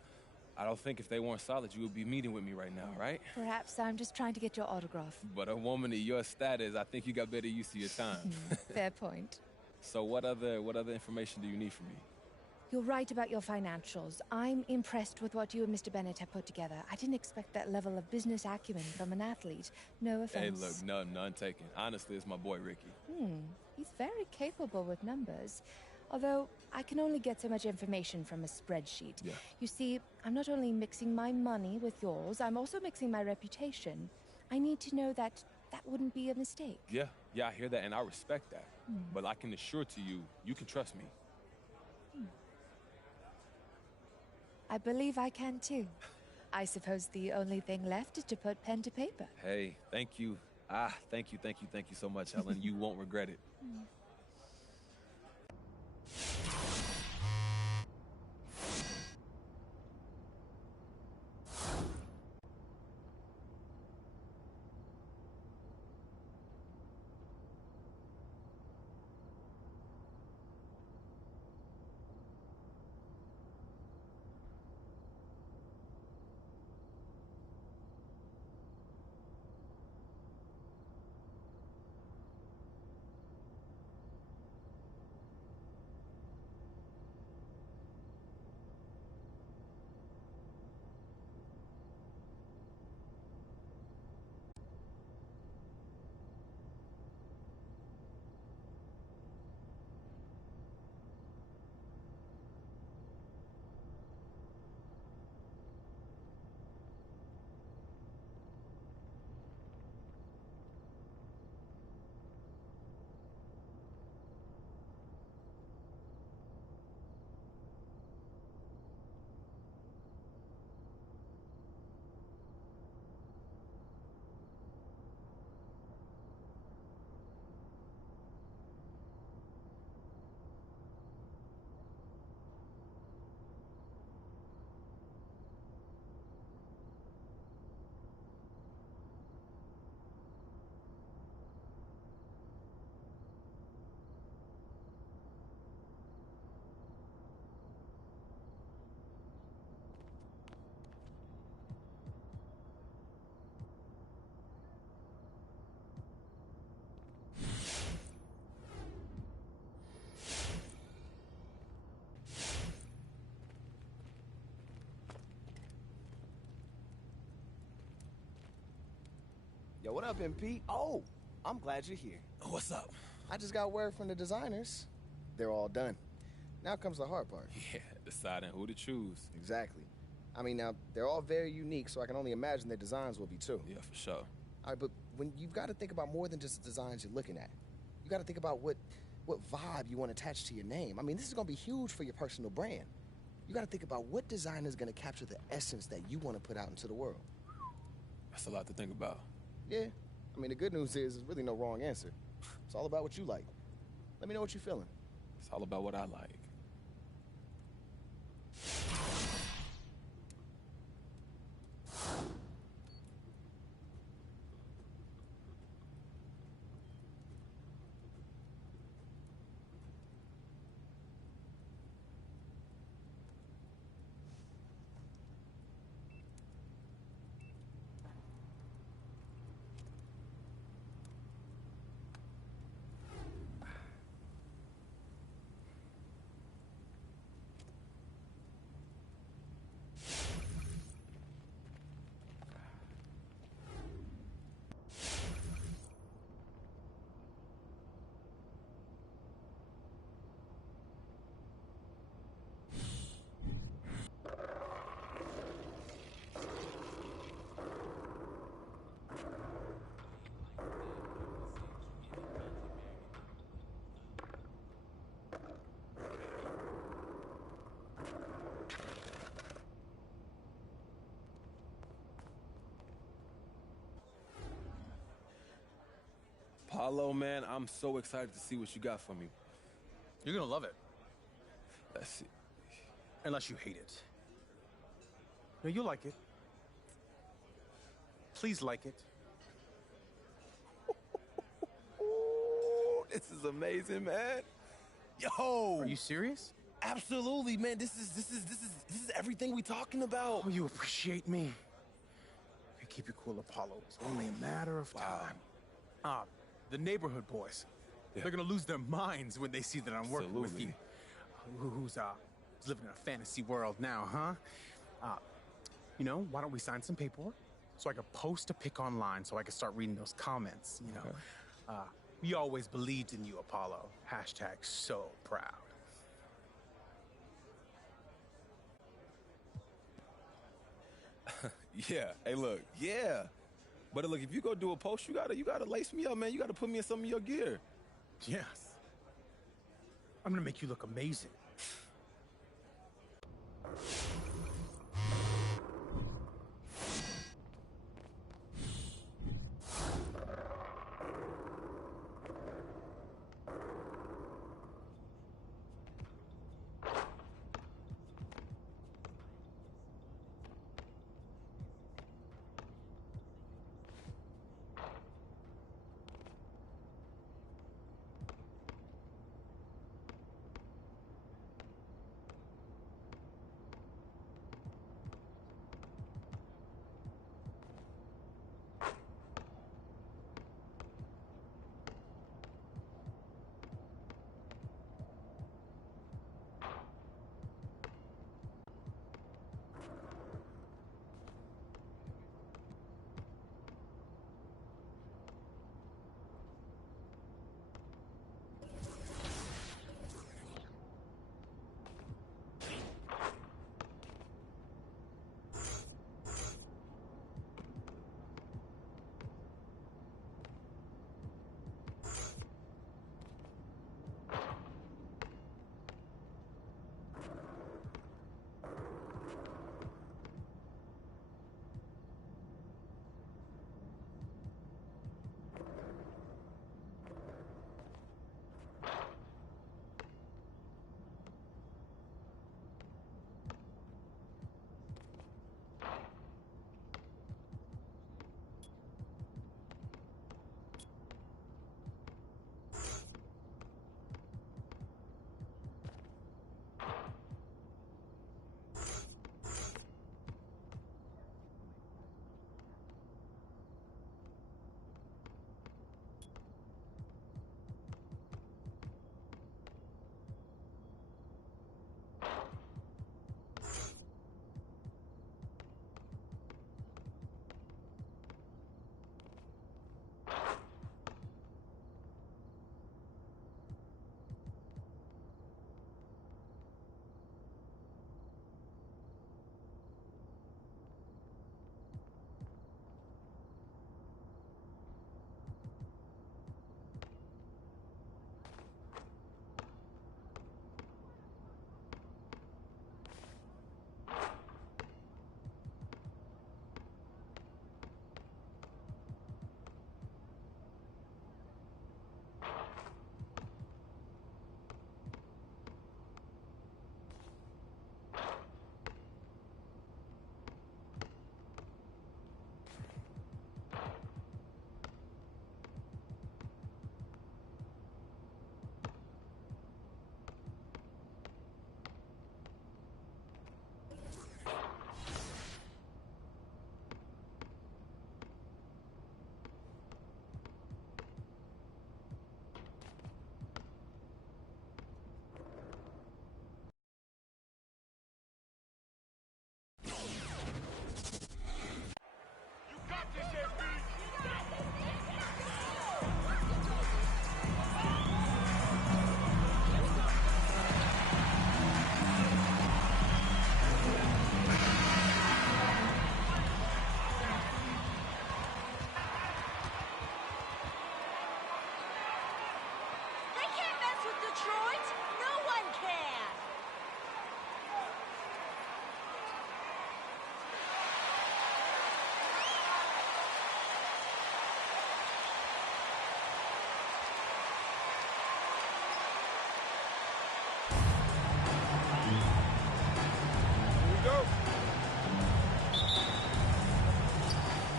I don't think if they weren't solid, you would be meeting with me right now, right? Perhaps I'm just trying to get your autograph. But a woman of your status, I think you got better use of your time. Fair point. So what other information do you need from me? You're right about your financials. I'm impressed with what you and Mr. Bennett have put together. I didn't expect that level of business acumen from an athlete. No offense. Hey, look, none taken. Honestly, it's my boy, Ricky. He's very capable with numbers. Although, I can only get so much information from a spreadsheet. Yeah. You see, I'm not only mixing my money with yours, I'm also mixing my reputation. I need to know that that wouldn't be a mistake. Yeah, I hear that, and I respect that. But I can assure to you, you can trust me. I believe I can too. I suppose the only thing left is to put pen to paper. Hey, thank you. Thank you so much, Helen. You won't regret it. Yo, what up, MP? Oh, I'm glad you're here. What's up? I just got word from the designers. They're all done. Now comes the hard part. Yeah, deciding who to choose. Exactly. I mean, now, they're all very unique, so I can only imagine their designs will be too. Yeah, for sure. All right, but when you've got to think about more than just the designs you're looking at. You got to think about what vibe you want attached to your name. I mean, this is going to be huge for your personal brand. You got to think about what design is going to capture the essence that you want to put out into the world. That's a lot to think about. Yeah. I mean, the good news is there's really no wrong answer. It's all about what you like. Let me know what you're feeling. It's all about what I like. Paulo, man, I'm so excited to see what you got for me. You're gonna love it. Let's see. Unless you hate it. No, you'll like it. Please like it. This is amazing, man. Yo. Are you serious? Absolutely, man. This is everything we talking about. Oh, you appreciate me. Okay, keep your cool, Apollo. It's only a matter of time. The neighborhood boys. Yeah. They're gonna lose their minds when they see that I'm working with you. Absolutely. Who's living in a fantasy world now, huh? You know, why don't we sign some paperwork so I can post a pic online so I can start reading those comments, you know? Okay. We always believed in you, Apollo. Hashtag so proud. Yeah. Hey, look. Yeah. But look, if you go do a post, you gotta lace me up, man. You gotta put me in some of your gear. Yes. I'm gonna make you look amazing.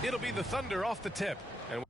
It'll be the Thunder off the tip. And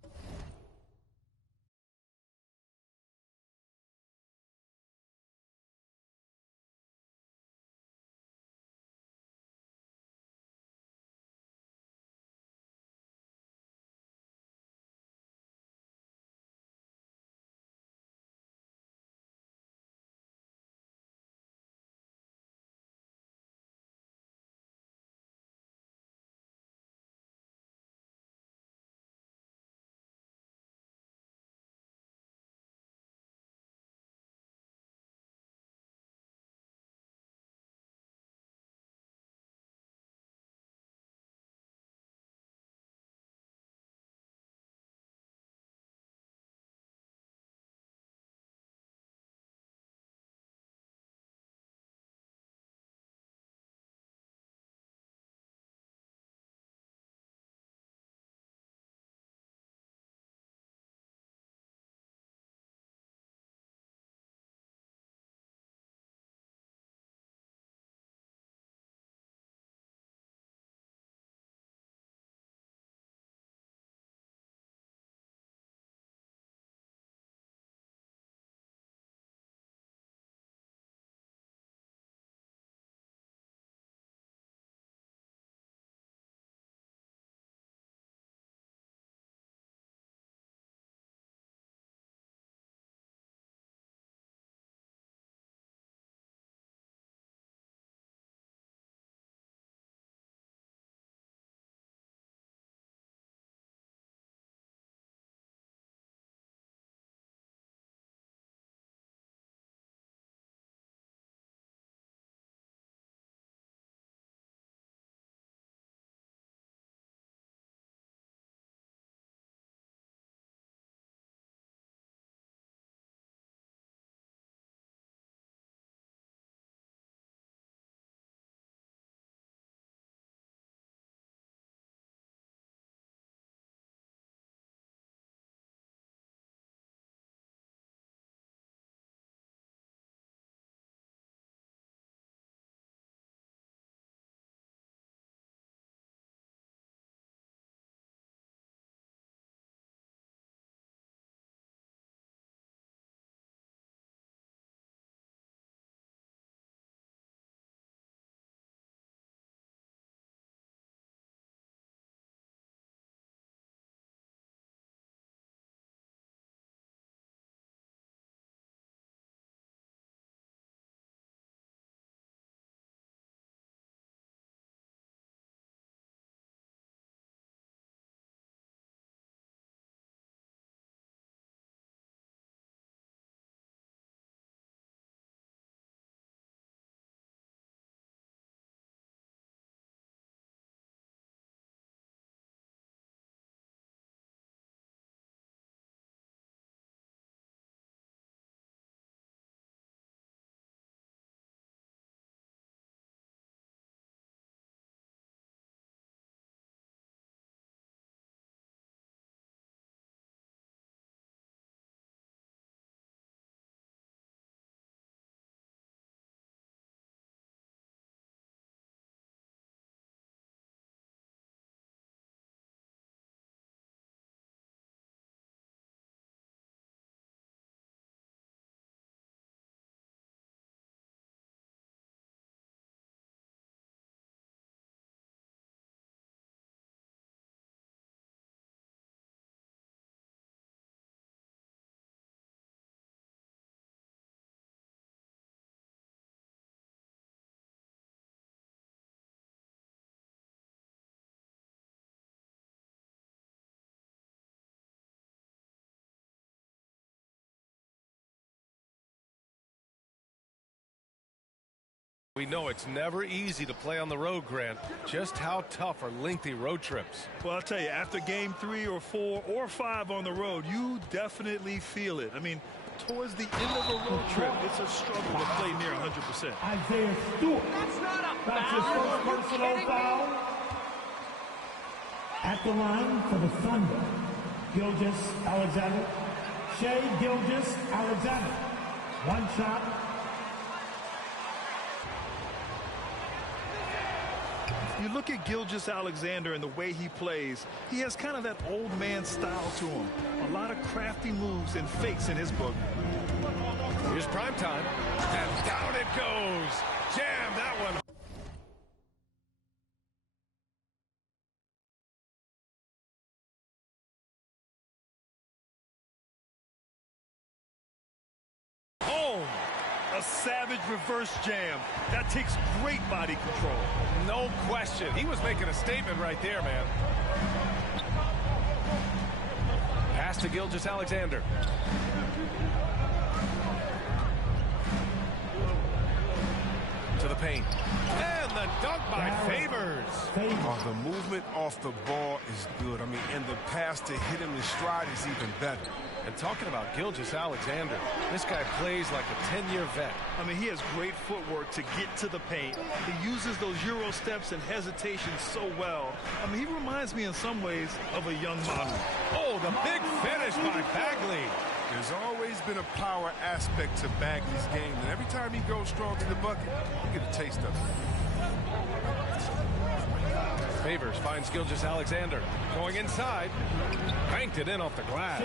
We know it's never easy to play on the road, Grant. Just how tough are lengthy road trips? Well, I'll tell you, after game 3 or 4 or 5 on the road, you definitely feel it. I mean, towards the end of a road trip, it's a struggle to play near 100%. Isaiah Stewart. That's not a That's his first personal foul. At the line for the Thunder, Gilgeous Alexander. Shea Gilgeous Alexander. One shot. You look at Gilgeous Alexander and the way he plays, he has kind of that old man style to him. A lot of crafty moves and fakes in his book. Here's prime time. And down it goes. Jam that one. Home. A savage reverse jam. That takes great body control. No question. He was making a statement right there, man. Pass to Gilgeous Alexander. To the paint. And the dunk by Favors. Oh, the movement off the ball is good. I mean, and the pass to hit him in stride is even better. And talking about Gilgeous Alexander, this guy plays like a 10-year vet. I mean, he has great footwork to get to the paint. He uses those Euro steps and hesitation so well. I mean, he reminds me in some ways of a young Manu. Oh, the big finish by Bagley. There's always been a power aspect to Bagley's game, and every time he goes strong to the bucket, you get a taste of it. Favors finds Gilgeous Alexander. Going inside. Banked it in off the glass.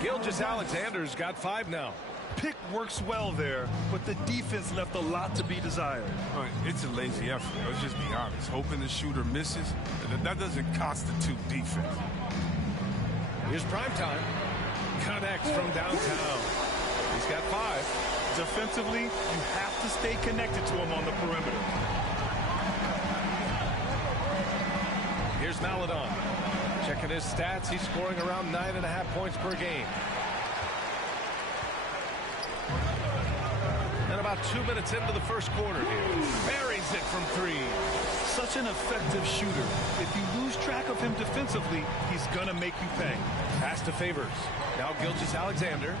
Gilgeous Alexander's got 5 now. Pick works well there, but the defense left a lot to be desired. It's a lazy effort. Let's just be honest. Hoping the shooter misses, that doesn't constitute defense. Here's prime time. Connects from downtown. He's got 5. Defensively, you have to stay connected to him on the perimeter. Here's Maladon. Checking his stats, he's scoring around 9.5 points per game. And about 2 minutes into the first quarter here. Buries it from 3. Such an effective shooter. If you lose track of him defensively, he's gonna make you pay. Pass to Favors. Now Gilgeous Alexander.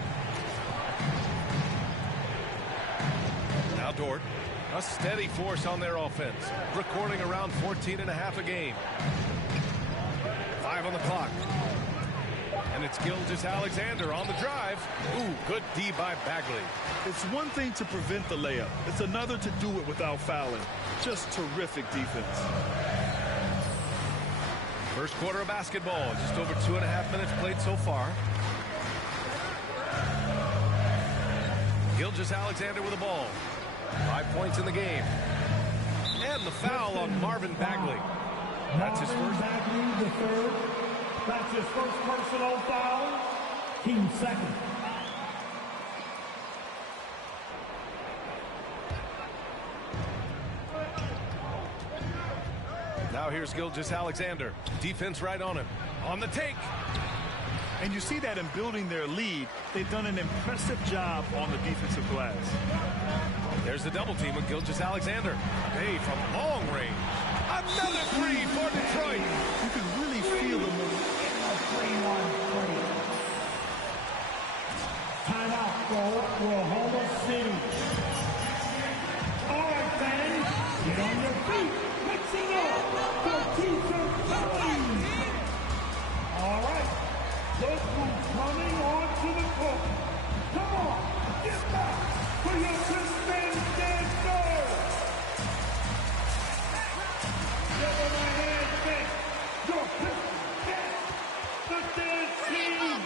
Now Dort. A steady force on their offense. Recording around 14.5 a game. 5 on the clock. And it's Gilgeous Alexander on the drive. Ooh, good D by Bagley. It's one thing to prevent the layup. It's another to do it without fouling. Just terrific defense. First quarter of basketball. Just over 2.5 minutes played so far. Gilgeous Alexander with the ball. 5 points in the game. And the foul on Marvin Bagley. That's his first. Bagley, the third. That's his first personal foul. Team second. Now here's Gilgeous Alexander. Defense right on him. On the take. And you see that in building their lead, they've done an impressive job on the defensive glass. There's the double team with Gilgeous Alexander. Hey, from long range. Another 3 for Detroit. You can really feel the move. Timeout for Oklahoma City. All right, fans, get on your feet. Let's sing up for T-13. All right, look who's coming onto the court. Come on, get back for your Christmas dancer. Give them a hand, man. Your Christmas dance. The dance team.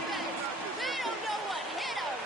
They don't know what hit them.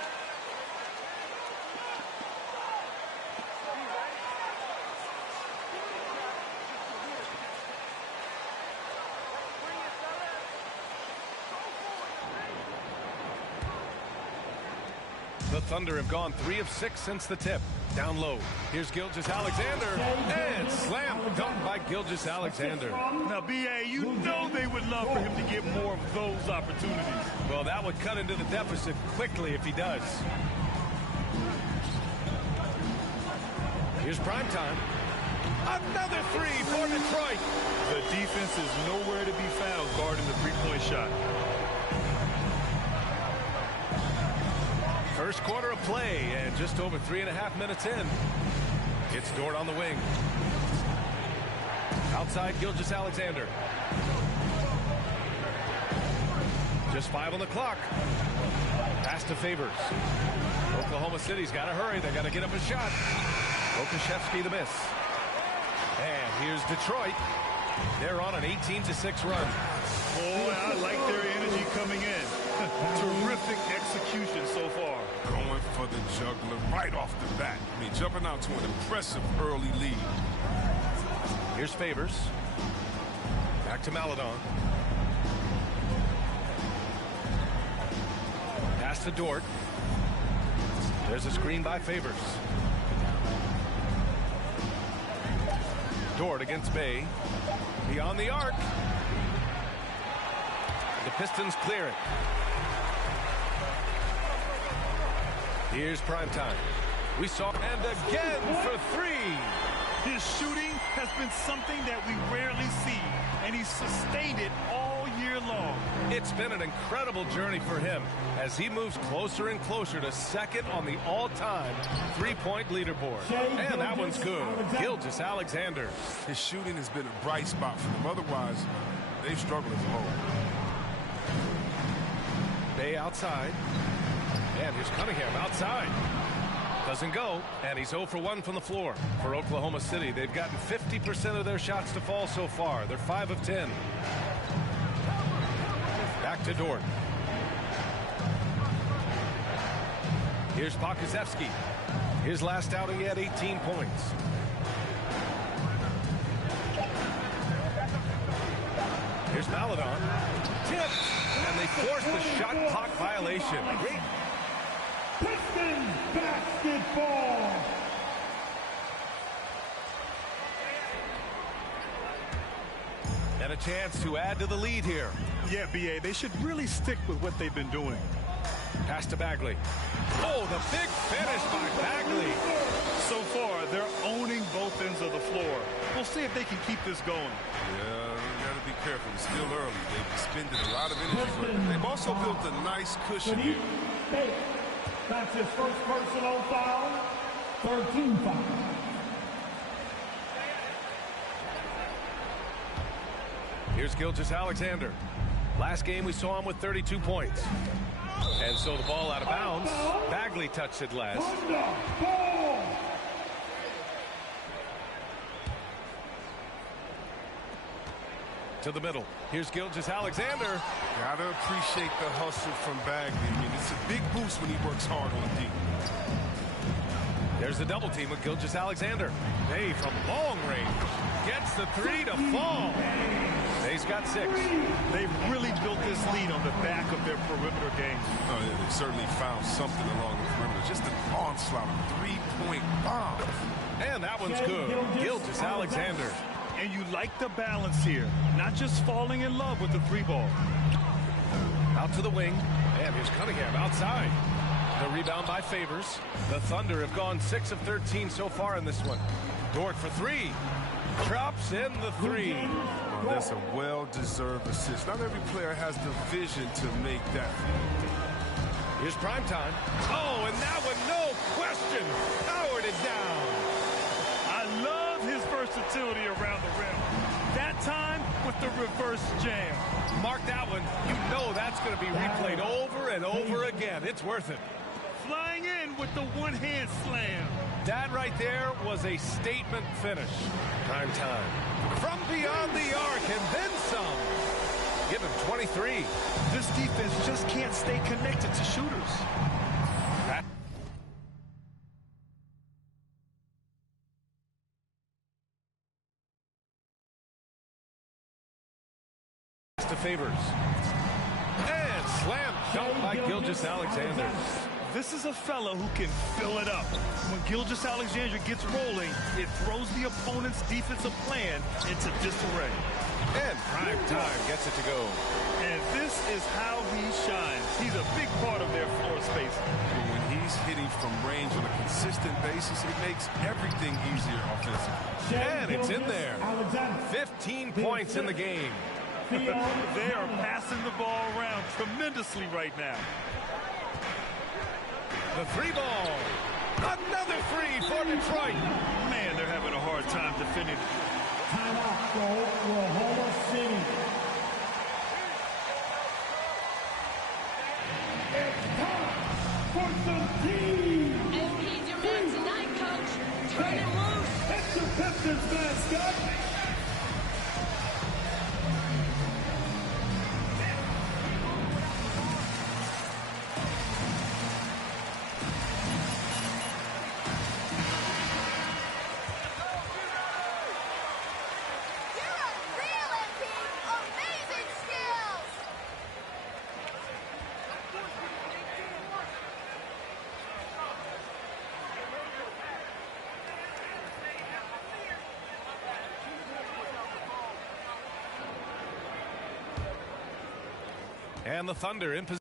The Thunder have gone 3 of 6 since the tip. Down low. Here's Gilgeous Alexander. And slam dunk by Gilgeous Alexander. Now, B.A., you know they would love for him to get more of those opportunities. Well, that would cut into the deficit quickly if he does. Here's prime time. Another three for Detroit. The defense is nowhere to be found guarding the three-point shot. First quarter of play, and just over 3.5 minutes in. It's Dort on the wing. Outside, Gilgeous-Alexander. Just 5 on the clock. Pass to Favors. Oklahoma City's got to hurry. They got to get up a shot. Okashevsky the miss. And here's Detroit. They're on an 18-6 run. Boy, I like their energy coming in. Terrific execution so far. Going for the juggler right off the bat. I mean, jumping out to an impressive early lead. Here's Favors. Back to Maledon. Pass to Dort. There's a screen by Favors. Dort against Bay. Beyond the arc. The Pistons clear it. Here's prime time. We saw, and again for three. His shooting has been something that we rarely see, and he's sustained it all year long. It's been an incredible journey for him as he moves closer and closer to second on the all-time three-point leaderboard. And that one's good. Gilgeous-Alexander. His shooting has been a bright spot for them. Otherwise, they've struggled as a whole. Bay outside. And here's Cunningham outside. Doesn't go, and he's 0 for 1 from the floor. For Oklahoma City, they've gotten 50% of their shots to fall so far. They're 5 of 10. Back to Dort. Here's Pokusevski. His last outing, he had 18 points. Here's Maledon. Tipped, and they force the shot clock violation. Pistons basketball. And a chance to add to the lead here. Yeah, B.A., they should really stick with what they've been doing. Pass to Bagley. Oh, the big finish by Bagley. So far, they're owning both ends of the floor. We'll see if they can keep this going. Yeah, you got to be careful. It's still early. They've expended a lot of energy, but they've also built a nice cushion here. That's his first personal foul. 13 foul. Here's Gilgeous-Alexander. Last game we saw him with 32 points. And so the ball out of bounds. Bagley touched it last. To the middle. Here's Gilgeous-Alexander. Gotta appreciate the hustle from Bagley. I mean, it's a big boost when he works hard on D. There's the double team with Gilgeous-Alexander. Bay from long range gets the three to fall. Bay's got 6. They've really built this lead on the back of their perimeter game. Oh, yeah, they certainly found something along the perimeter. Just an onslaught of three-point bombs. And that one's good. Gilgeous-Alexander. And you like the balance here. Not just falling in love with the three ball. Out to the wing. And here's Cunningham outside. The rebound by Favors. The Thunder have gone 6 of 13 so far in this one. Dort for 3. Drops in the 3. Oh, that's a well-deserved assist. Not every player has the vision to make that. Here's prime time. Oh, and that one, no question. Howard is down. I love his versatility around the rim. That time with the reverse jam. Mark that one. You know that's going to be replayed over and over again. It's worth it. Flying in with the one-hand slam. That right there was a statement finish. Prime time. From beyond the arc and then some. Give him 23. This defense just can't stay connected to shooters. To Favors. And slam dunk by Gilgeous-Alexander. This is a fellow who can fill it up. When Gilgeous-Alexander gets rolling, it throws the opponent's defensive plan into disarray. And prime time gets it to go. And this is how he shines. He's a big part of their floor space. When he's hitting from range on a consistent basis, it makes everything easier offensively. And it's in there. 15 points in the game. They are passing the ball around tremendously right now. The three ball. Another three for Detroit. Man, they're having a hard time defending. Timeout for Oklahoma City. It's time for some team. And he's your man tonight, coach. Turn him loose. It's the Pistons mascot. And the Thunder in position.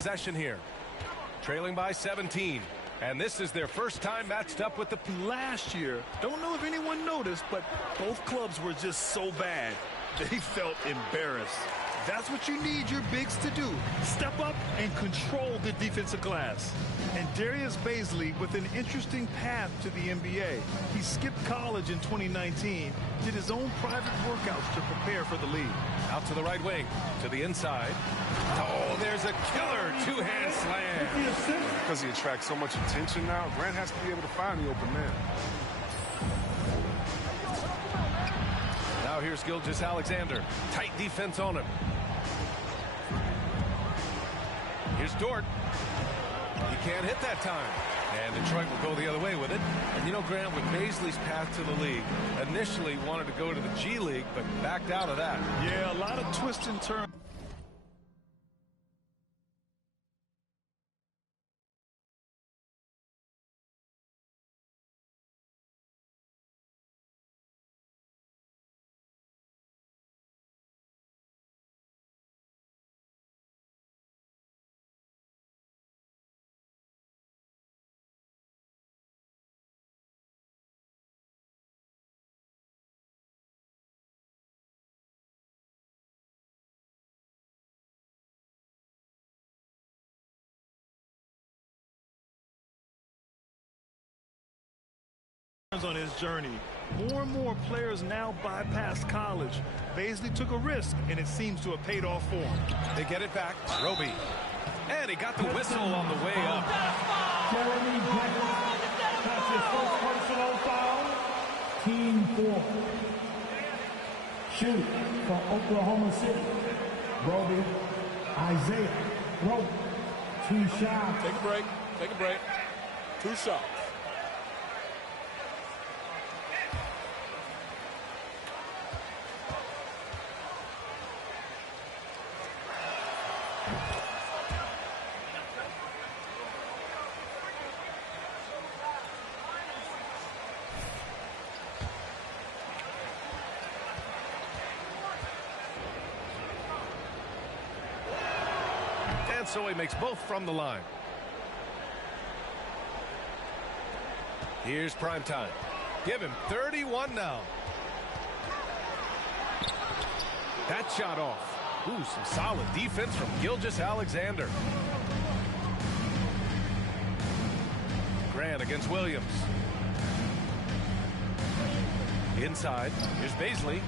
Possession here, trailing by 17, and this is their first time matched up with the last year. Don't know if anyone noticed, but both clubs were just so bad. They felt embarrassed. That's what you need your bigs to do. Step up and control the defensive glass. And Darius Bazley with an interesting path to the NBA. He skipped college in 2019, did his own private workouts to prepare for the league. Out to the right wing, to the inside. Oh, there's a killer two-hand slam. Because he attracts so much attention now, Grant has to be able to find the open man. Now here's Gilgeous-Alexander. Tight defense on him. Here's Dort. He can't hit that time. And Detroit will go the other way with it. And you know, Grant, with Bazley's path to the league, initially wanted to go to the G League, but backed out of that. Yeah, a lot of twists and turns. On his journey. More and more players now bypass college. Bazley took a risk, and it seems to have paid off for him. They get it back. Roby. And he got the whistle on the way up. Jeremy Jacobs. That's his first personal foul. Team 4. Shoot for Oklahoma City. Roby Isaiah. Roby. 2 shots. Take a break. Take a break. 2 shots. So he makes both from the line. Here's prime time. Give him 31 now. That shot off. Ooh, some solid defense from Gilgeous-Alexander. Grant against Williams. Inside. Here's Baisley.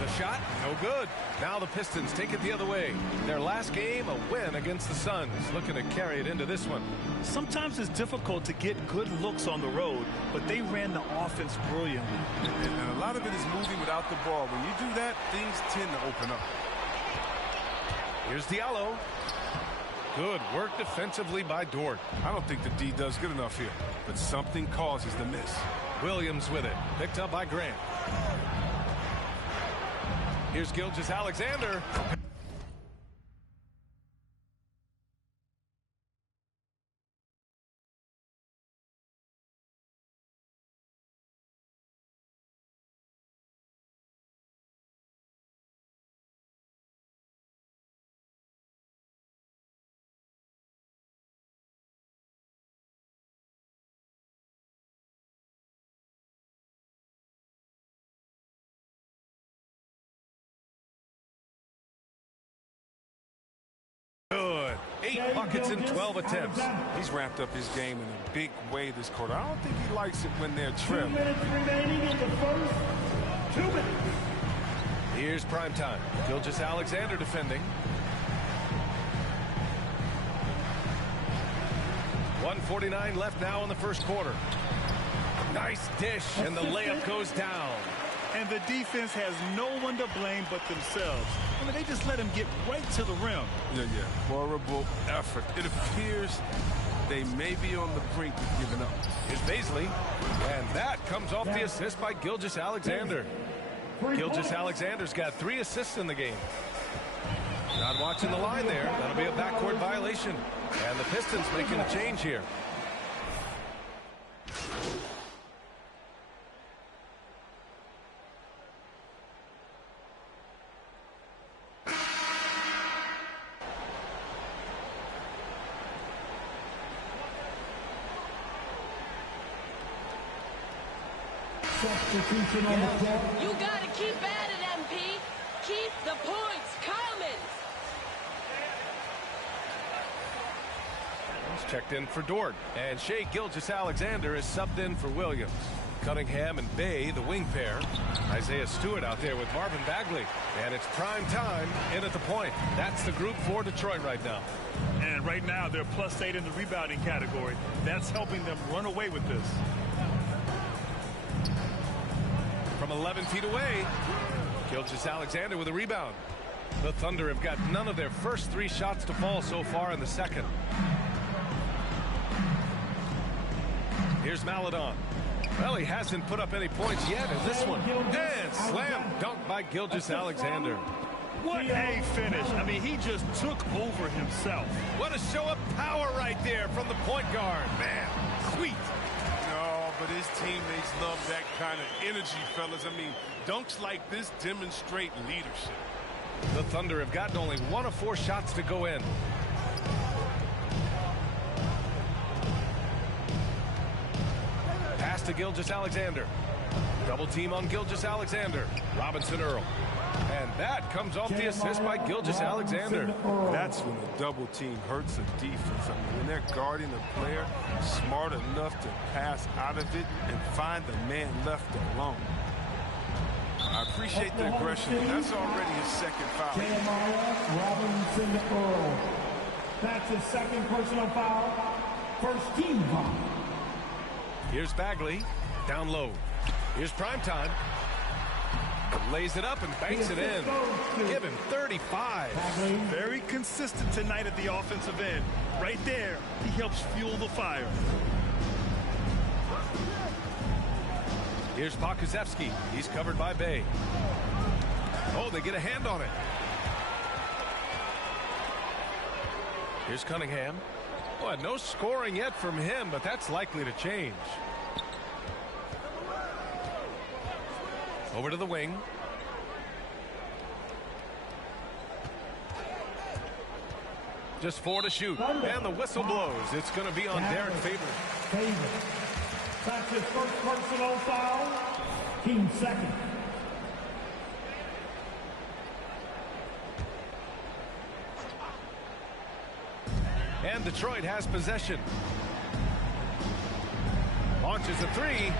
The shot, no good. Now the Pistons take it the other way. Their last game, a win against the Suns. Looking to carry it into this one. Sometimes it's difficult to get good looks on the road, but they ran the offense brilliantly. And a lot of it is moving without the ball. When you do that, things tend to open up. Here's Diallo. Good work defensively by Dort. I don't think the D does good enough here, but something causes the miss. Williams with it. Picked up by Grant. Here's Gilgeous-Alexander. Good. 8 buckets in 12 attempts. He's ramped up his game in a big way this quarter. I don't think he likes it when they're trailing. 2 minutes remaining in the first. 2 minutes. Here's prime time. Gilgeous-Alexander defending. 1:49 left now in the first quarter. Nice dish, and the layup goes down. And the defense has no one to blame but themselves. I mean, they just let him get right to the rim. Yeah. Horrible effort. It appears they may be on the brink of giving up. Here's Baisley. And that comes off the assist by Gilgeous-Alexander. Gilgeous-Alexander's got 3 assists in the game. Not watching the line there. That'll be a backcourt violation. And the Pistons making a change here. Substitution on the floor. You gotta keep at it, MP. Keep the points coming. He's checked in for Dort. And Shai Gilgeous-Alexander is subbed in for Williams. Cunningham and Bay, the wing pair. Isaiah Stewart out there with Marvin Bagley. And it's prime time in at the point. That's the group for Detroit right now. And right now, they're +8 in the rebounding category. That's helping them run away with this. From 11 feet away, Gilgeous-Alexander with a rebound. The Thunder have got none of their first 3 shots to fall so far in the second. Here's Maledon. Well, he hasn't put up any points yet in this one. And slam dunk by Gilgeous-Alexander. What a finish. I mean, he just took over himself. What a show of power right there from the point guard. Man, sweet. But his teammates love that kind of energy, fellas. I mean, dunks like this demonstrate leadership. The Thunder have gotten only 1 of 4 shots to go in. Pass to Gilgeous-Alexander. Double team on Gilgeous-Alexander. Robinson Earl. And that comes off the assist by Gilgeous-Alexander. That's when a double team hurts a defense. I mean, when they're guarding a player smart enough to pass out of it and find the man left alone. I appreciate the aggression, but that's already his second foul. Robinson Earl. That's his second personal foul. First team foul. Here's Bagley. Down low. Here's Primetime. Lays it up and banks it in. Give him 35. Very consistent tonight at the offensive end. Right there, he helps fuel the fire. Here's Pakuzevsky. He's covered by Bay. Oh, they get a hand on it. Here's Cunningham. Well, no scoring yet from him, but that's likely to change. Over to the wing. Just 4 to shoot. And the whistle blows. It's going to be on Derek Favors. That's his first personal foul. Team second. And Detroit has possession. Launches a 3.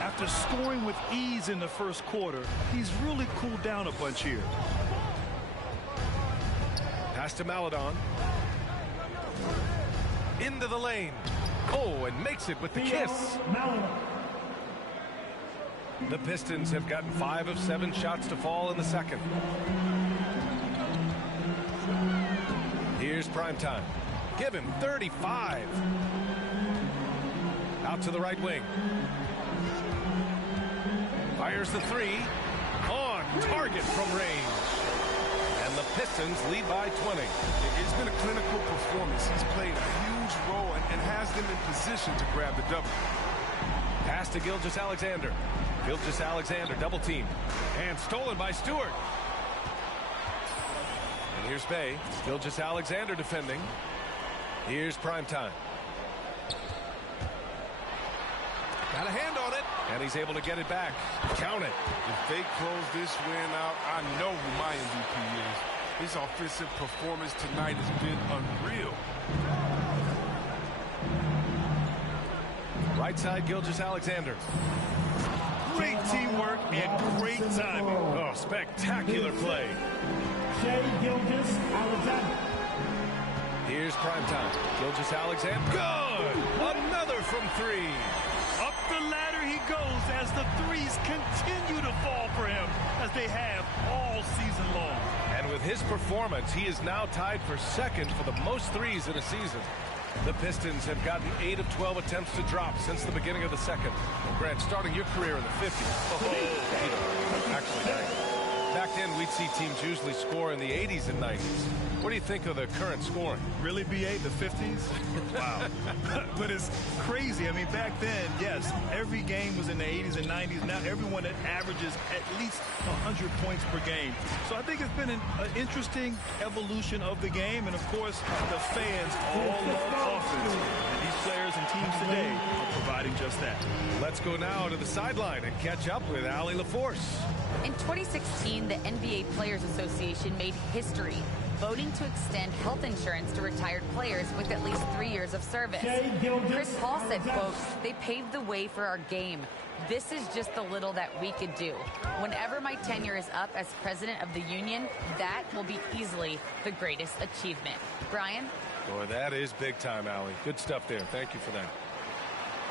After scoring with ease in the first quarter, he's really cooled down a bunch here. Pass to Maladon. Into the lane. Oh, and makes it with the kiss. The Pistons have gotten 5 of 7 shots to fall in the second. Here's Primetime. Give him 35. Out to the right wing. Fires the 3. On target from range. And the Pistons lead by 20. It's been a clinical performance. He's played a huge role and has them in position to grab the double. Pass to Gilgeous-Alexander. Gilgeous-Alexander double team. And stolen by Stewart. And here's Bay. Gilgeous-Alexander defending. Here's Primetime. Got a hand on it. And he's able to get it back. Count it. If they close this win out, I know who my MVP is. His offensive performance tonight has been unreal. Right side, Gilgeous-Alexander. Great teamwork and great timing. Oh, spectacular play. Shea Gilgeous-Alexander. Here's Primetime. Gilgeous-Alexander. Good! Another from 3. Up the ladder he goes as the threes continue to fall for him, as they have all season long. And with his performance, he is now tied for second for the most threes in a season. The Pistons have gotten 8 of 12 attempts to drop since the beginning of the second. Grant, starting your career in the 50s. Actually, back then we'd see teams usually score in the 80s and 90s. What do you think of the current scoring? Really, BA, the 50s? Wow. But it's crazy. I mean, back then, yes, every game was in the 80s and 90s. Now everyone that averages at least 100 points per game. So I think it's been an interesting evolution of the game. And, of course, the fans all love offense. And these players and teams today are providing just that. Let's go now to the sideline and catch up with Allie LaForce. In 2016, the NBA Players Association made history, voting to extend health insurance to retired players with at least 3 years of service. Chris Paul said, quote, "They paved the way for our game. This is just the little that we could do. Whenever my tenure is up as president of the union, that will be easily the greatest achievement." Brian? Boy, that is big time, Allie. Good stuff there. Thank you for that.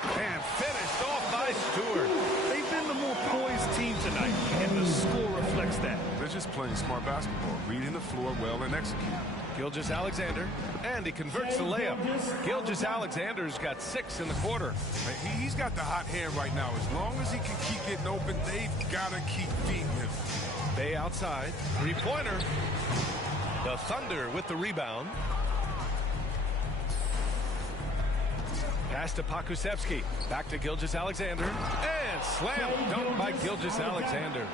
And finished off by Stewart. They've been the more poised team tonight, and the score reflects that. They're just playing smart basketball, reading the floor well and executing. Gilgeous-Alexander, and he converts the layup. Gilgeous-Alexander's got 6 in the quarter. He's got the hot hand right now. As long as he can keep getting open, they've got to keep feeding him. Bay outside, 3-pointer. The Thunder with the rebound. Pass to Pakuzevsky. Back to Gilgeous-Alexander. And slam dunk by Gilgeous-Alexander.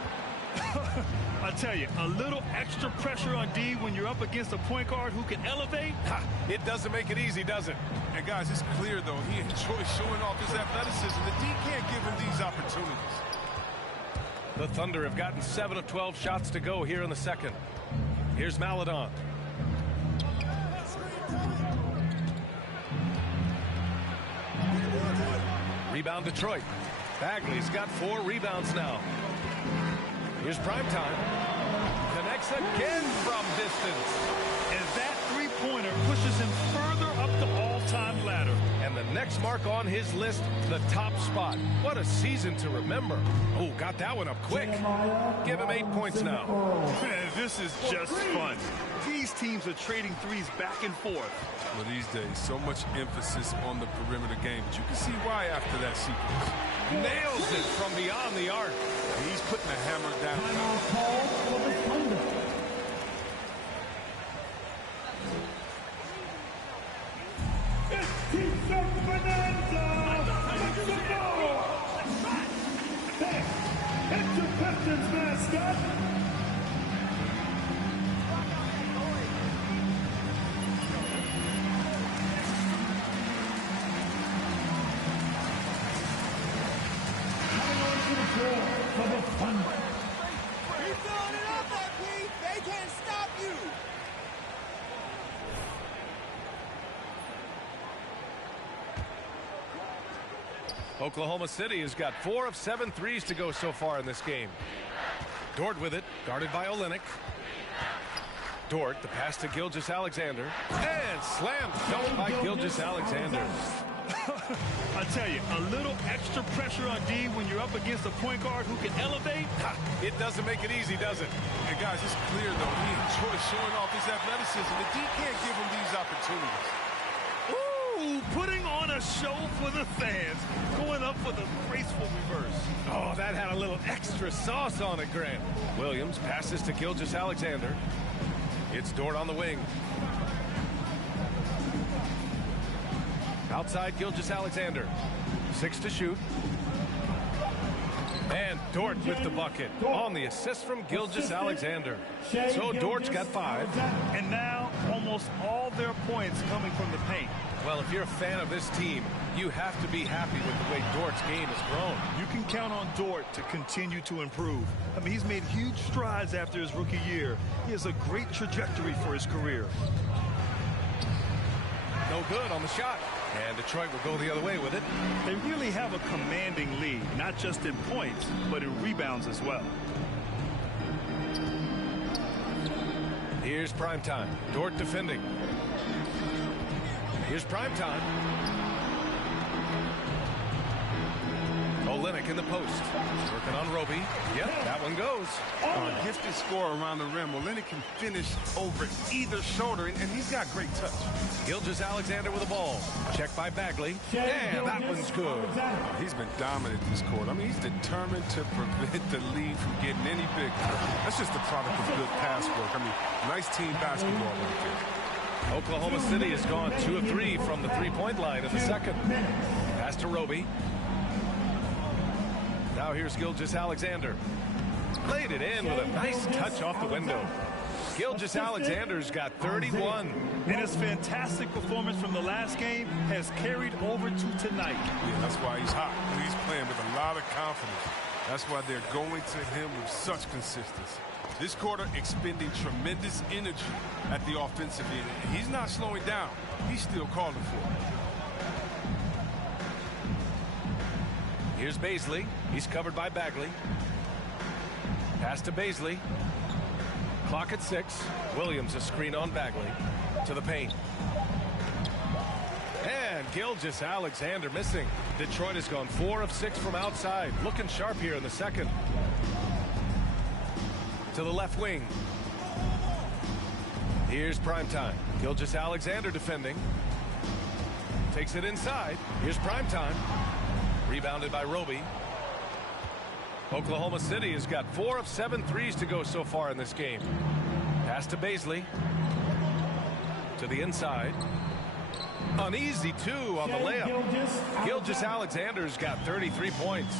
I tell you, a little extra pressure on D when you're up against a point guard who can elevate. It doesn't make it easy, does it? And guys, it's clear, though, he enjoys showing off his athleticism. The D can't give him these opportunities. The Thunder have gotten 7 of 12 shots to go here in the second. Here's Maladon. Rebound Detroit. Bagley's got 4 rebounds now. Here's Primetime. Connects again from distance. And that three-pointer pushes him further up the all-time ladder. And the next mark on his list, the top spot. What a season to remember. Oh, got that one up quick. Give him 8 points now. Man, this is just fun. These teams are trading threes back and forth. Well, these days, so much emphasis on the perimeter game, but you can see why after that sequence. Nails it from beyond the arc. He's putting the hammer down. Mascot. Oklahoma City has got 4 of 7 threes to go so far in this game. Dort with it, guarded by Olynyk. Dort, the pass to Gilgeous-Alexander. And slam dunk by Gilgeous-Alexander. I tell you, a little extra pressure on D when you're up against a point guard who can elevate. It doesn't make it easy, does it? And guys, it's clear, though, he enjoys showing off his athleticism. The D can't give him these opportunities. Ooh, putting on a show for the fans. Going up for the graceful reverse. Oh, that had a little extra sauce on it, Grant. Williams passes to Gilgeous-Alexander. It's Dort on the wing. Outside Gilgeous-Alexander. 6 to shoot. And Dort with the bucket on the assist from Gilgeous-Alexander. So Dort's got 5. And now almost all their points coming from the paint. Well, if you're a fan of this team, you have to be happy with the way Dort's game has grown. You can count on Dort to continue to improve. I mean, he's made huge strides after his rookie year. He has a great trajectory for his career. No good on the shot. And Detroit will go the other way with it. They really have a commanding lead, not just in points, but in rebounds as well. Here's primetime. Dort defending. Here's primetime. Olynyk in the post. Working on Roby. Yep, that one goes. A gifted scorer around the rim. Olynyk can finish over either shoulder, and he's got great touch. Gilgeous-Alexander with the ball. Checked by Bagley. And that one's good. He's been dominant this quarter. I mean, he's determined to prevent the lead from getting any bigger. That's just the product of good pass work. I mean, nice team basketball right there. Oklahoma City has gone 2 of 3 from the three-point line in the second. Pass to Roby. Now here's Gilgeous-Alexander. Laid it in with a nice touch off the window. Gilgeous-Alexander's got 31. And his fantastic performance from the last game has carried over to tonight. Yeah, that's why he's hot. He's playing with a lot of confidence. That's why they're going to him with such consistency. This quarter expending tremendous energy at the offensive end. He's not slowing down. He's still calling for it. Here's Baisley. He's covered by Bagley. Pass to Baisley. Clock at 6. Williams a screen on Bagley. To the paint. And Gilgeous-Alexander missing. Detroit has gone 4 of 6 from outside. Looking sharp here in the second. To the left wing. Here's primetime. Gilgeous-Alexander defending. Takes it inside. Here's primetime. Rebounded by Roby. Oklahoma City has got 4 of 7 threes to go so far in this game. Pass to Baisley. To the inside. An easy 2 on the layup. Gilgeous-Alexander's got 33 points.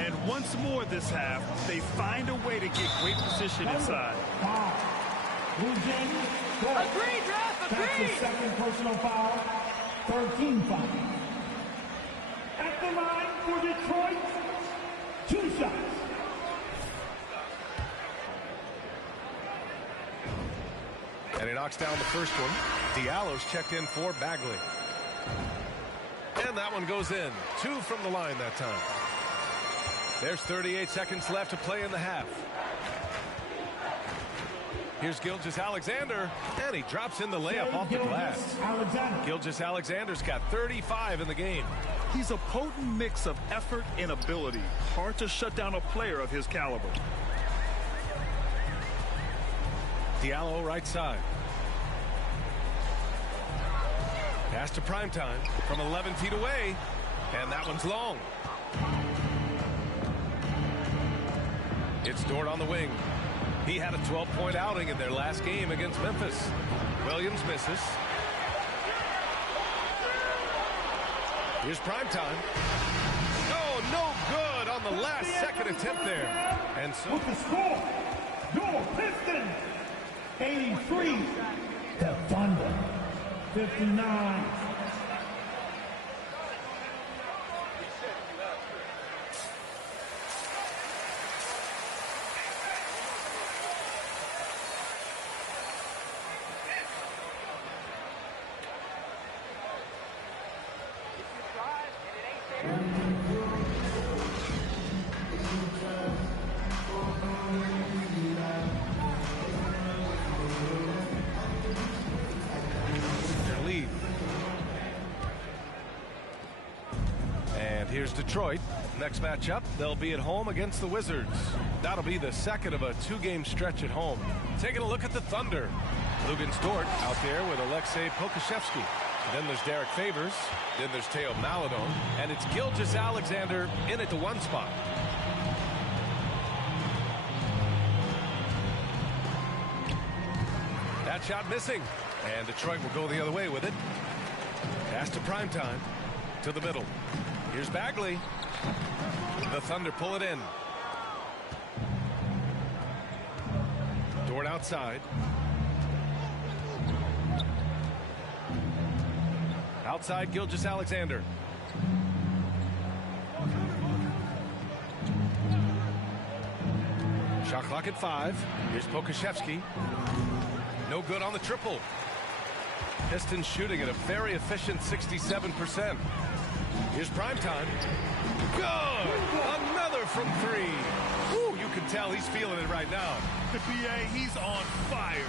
And once more this half, they find a way to get great position inside. Agreed, ref, agreed! That's his second personal foul. 13 fouls. At the line for Detroit, 2 shots. And he knocks down the first one. Diallo's checked in for Bagley. And that one goes in. 2 from the line that time. There's 38 seconds left to play in the half. Here's Gilgeous-Alexander, and he drops in the layup off the glass. Gilgeous-Alexander's got 35 in the game. He's a potent mix of effort and ability. Hard to shut down a player of his caliber. Diallo right side. Pass to Primetime from 11 feet away, and that one's long. It's Dort on the wing. He had a 12-point outing in their last game against Memphis. Williams misses. Here's Primetime. Oh, no good on the last second attempt there. And so with the score, your Pistons 83, the Thunder 59. Here's Detroit. Next matchup, they'll be at home against the Wizards. That'll be the second of a two-game stretch at home. Taking a look at the Thunder. Luguentz Dort out there with Aleksej Pokusevski. Then there's Derek Favors. Then there's Theo Maledon. And it's Gilgeous-Alexander in at the one spot. That shot missing. And Detroit will go the other way with it. Pass to Primetime. To the middle. Here's Bagley. The Thunder pull it in. Dort outside. Outside Gilgeous-Alexander. Shot clock at 5. Here's Pokusevski. No good on the triple. Pistons shooting at a very efficient 67%. Here's Primetime. Good! Another from 3. Ooh, you can tell he's feeling it right now. The BA, he's on fire.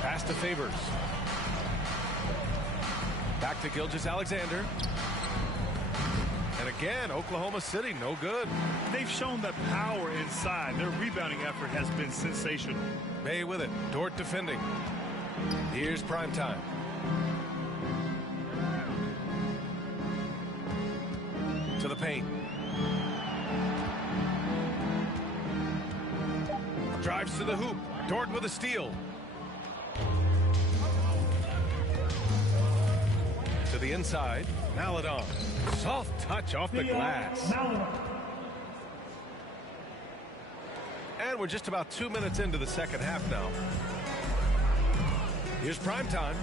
Pass to Favors. Back to Gilgeous-Alexander. And again, Oklahoma City, no good. They've shown that power inside. Their rebounding effort has been sensational. Bay with it. Dort defending. Here's Primetime. To the paint. Drives to the hoop. Dort with a steal. To the inside. Maledon. Soft touch off the glass. And we're just about 2 minutes into the second half now. Here's Primetime.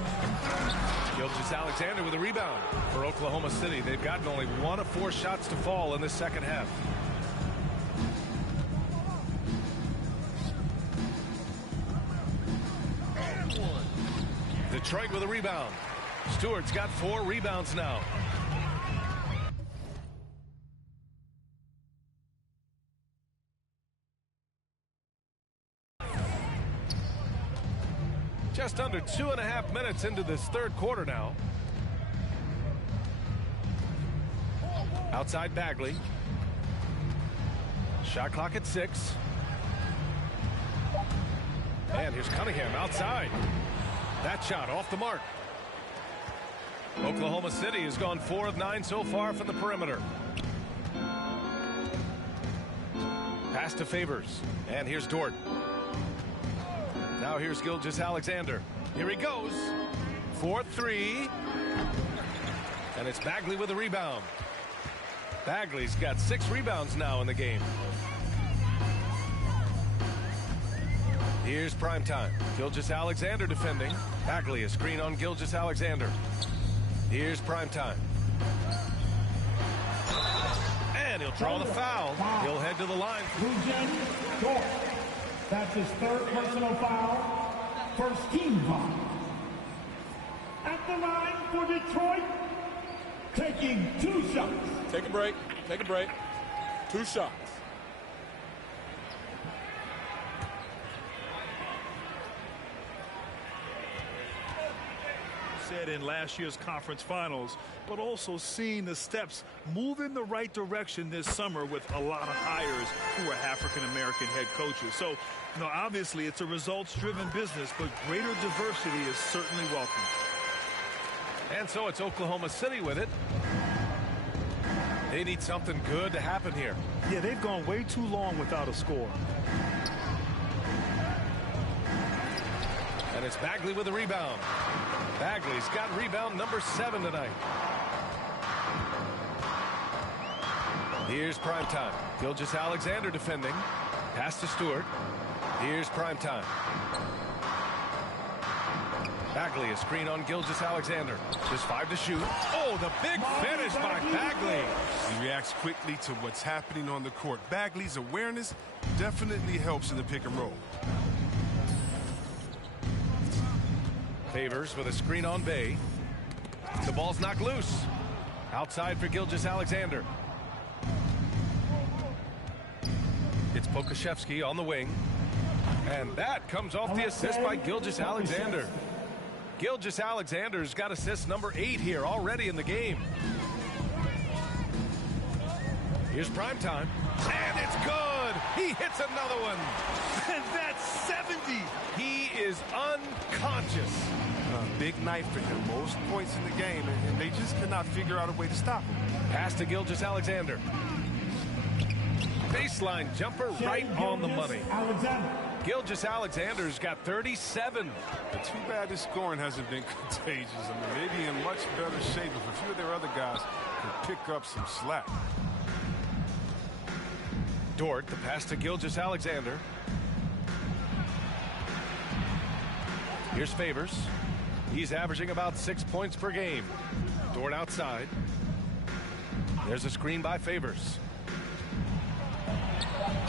Gilgeous-Alexander with a rebound for Oklahoma City. They've gotten only 1 of 4 shots to fall in this second half. Detroit with a rebound. Stewart's got 4 rebounds now. Just under 2.5 minutes into this third quarter now. Outside Bagley. Shot clock at 6. And here's Cunningham outside. That shot off the mark. Oklahoma City has gone 4 of 9 so far from the perimeter. Pass to Favors. And here's Dort. Now here's Gilgeous-Alexander. Here he goes. 4-3. And it's Bagley with a rebound. Bagley's got 6 rebounds now in the game. Here's Primetime. Gilgeous-Alexander defending. Bagley a screen on Gilgeous-Alexander. Here's Primetime. And he'll draw the foul. He'll head to the line. That's his 3rd personal foul. First team foul. At the line for Detroit, taking 2 shots. Take a break. Take a break. 2 shots. upset in last year's conference finals, but also seeing the steps move in the right direction this summer with a lot of hires who are African-American head coaches. So, you know, obviously it's a results-driven business, but greater diversity is certainly welcome. And so it's Oklahoma City with it. They need something good to happen here. Yeah, they've gone way too long without a score. And it's Bagley with the rebound. Bagley's got rebound number 7 tonight. Here's Primetime. Gilgeous-Alexander defending. Pass to Stewart. Here's Primetime. Bagley, a screen on Gilgeous-Alexander. Just 5 to shoot. Oh, the big finish by Bagley. He reacts quickly to what's happening on the court. Bagley's awareness definitely helps in the pick and roll. Favors with a screen on Bay. The ball's knocked loose. Outside for Gilgeous-Alexander. It's Pokusevski on the wing. And that comes off the assist by Gilgeous-Alexander. Gilgeous-Alexander's got assist number 8 here already in the game. Here's Primetime. And it's good. He hits another one. And that's 70. He is unconscious. Big night for him. Most points in the game, and they just cannot figure out a way to stop him. Pass to Gilgeous-Alexander. Baseline jumper right on the money. Gilgeous-Alexander's got 37. Too bad his scoring hasn't been contagious. I mean, they'd be in much better shape if a few of their other guys could pick up some slack. Dort, the pass to Gilgeous-Alexander. Here's Favors. He's averaging about 6 points per game. Dort outside. There's a screen by Favors.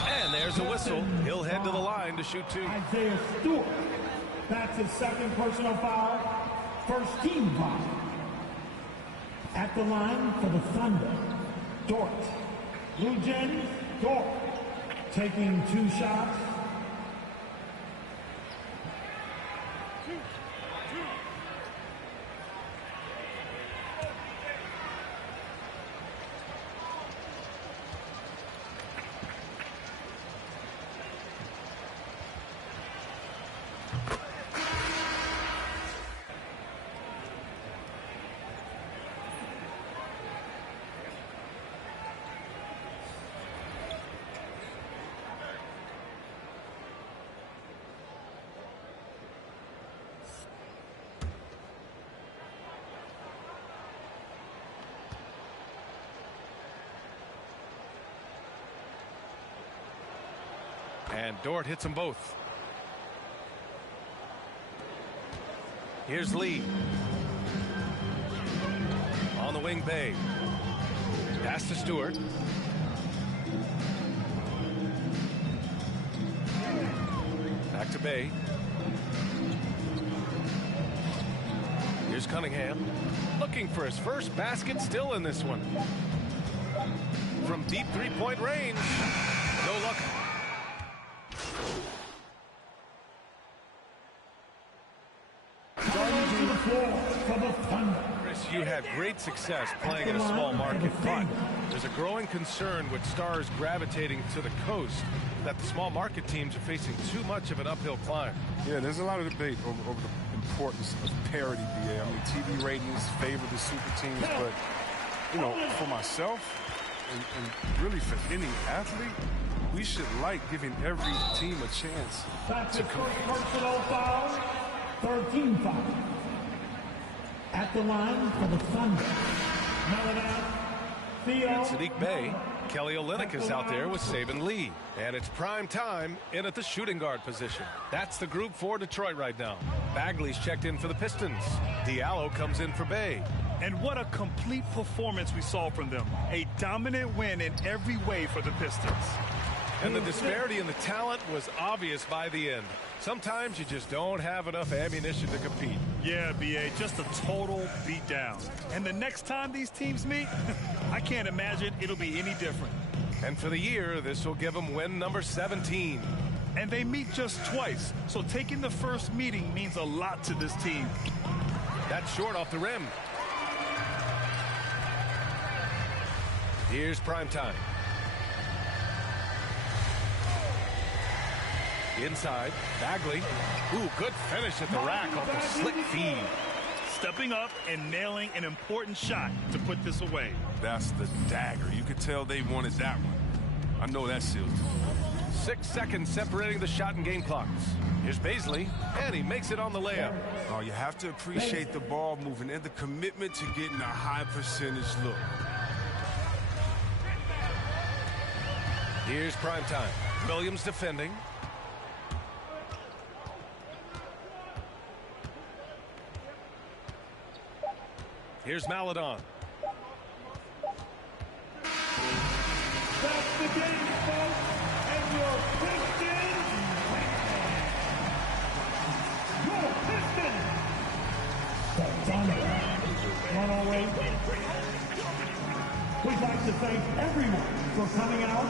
And there's a whistle. He'll head to the line to shoot 2. Isaiah Stewart. That's his second personal foul. First team foul. At the line for the Thunder, Dort. Blue Jays, Dort. Taking 2 shots. And Dort hits them both. Here's Lee. On the wing, Bay. Pass to Stewart. Back to Bay. Here's Cunningham. Looking for his first basket, still in this one. From deep three-point range. No luck. Chris, you had great success playing in a small market, but there's a growing concern with stars gravitating to the coast that the small market teams are facing too much of an uphill climb. Yeah, there's a lot of debate over the importance of parity, BA. I mean, TV ratings favor the super teams, but, you know, for myself and really for any athlete, we should like giving every team a chance That's to his compete. first personal foul. 13 foul. At the line for the Thunder, And Sadiq Bey. Kelly Olynyk is out there with Saban Lee. And it's prime time in at the shooting guard position. That's the group for Detroit right now. Bagley's checked in for the Pistons. Diallo comes in for Bey. And what a complete performance we saw from them. A dominant win in every way for the Pistons. And the disparity in the talent was obvious by the end. Sometimes you just don't have enough ammunition to compete. Yeah, B.A., just a total beatdown. And the next time these teams meet, I can't imagine it'll be any different. And for the year, this will give them win number 17. And they meet just twice, so taking the first meeting means a lot to this team. That's short off the rim. Here's prime time. Inside, Bagley. Ooh, good finish at the rack off the slick feed. Stepping up and nailing an important shot to put this away. That's the dagger. You could tell they wanted that one. I know that seals it. 6 seconds separating the shot and game clocks. Here's Baisley, and he makes it on the layup. Oh, you have to appreciate the ball moving and the commitment to getting a high percentage look. Here's prime time. Williams defending. Here's Maladon. That's the game, folks, and your Pistons win. Your Pistons. The Thunder. 108. We'd like to thank everyone for coming out.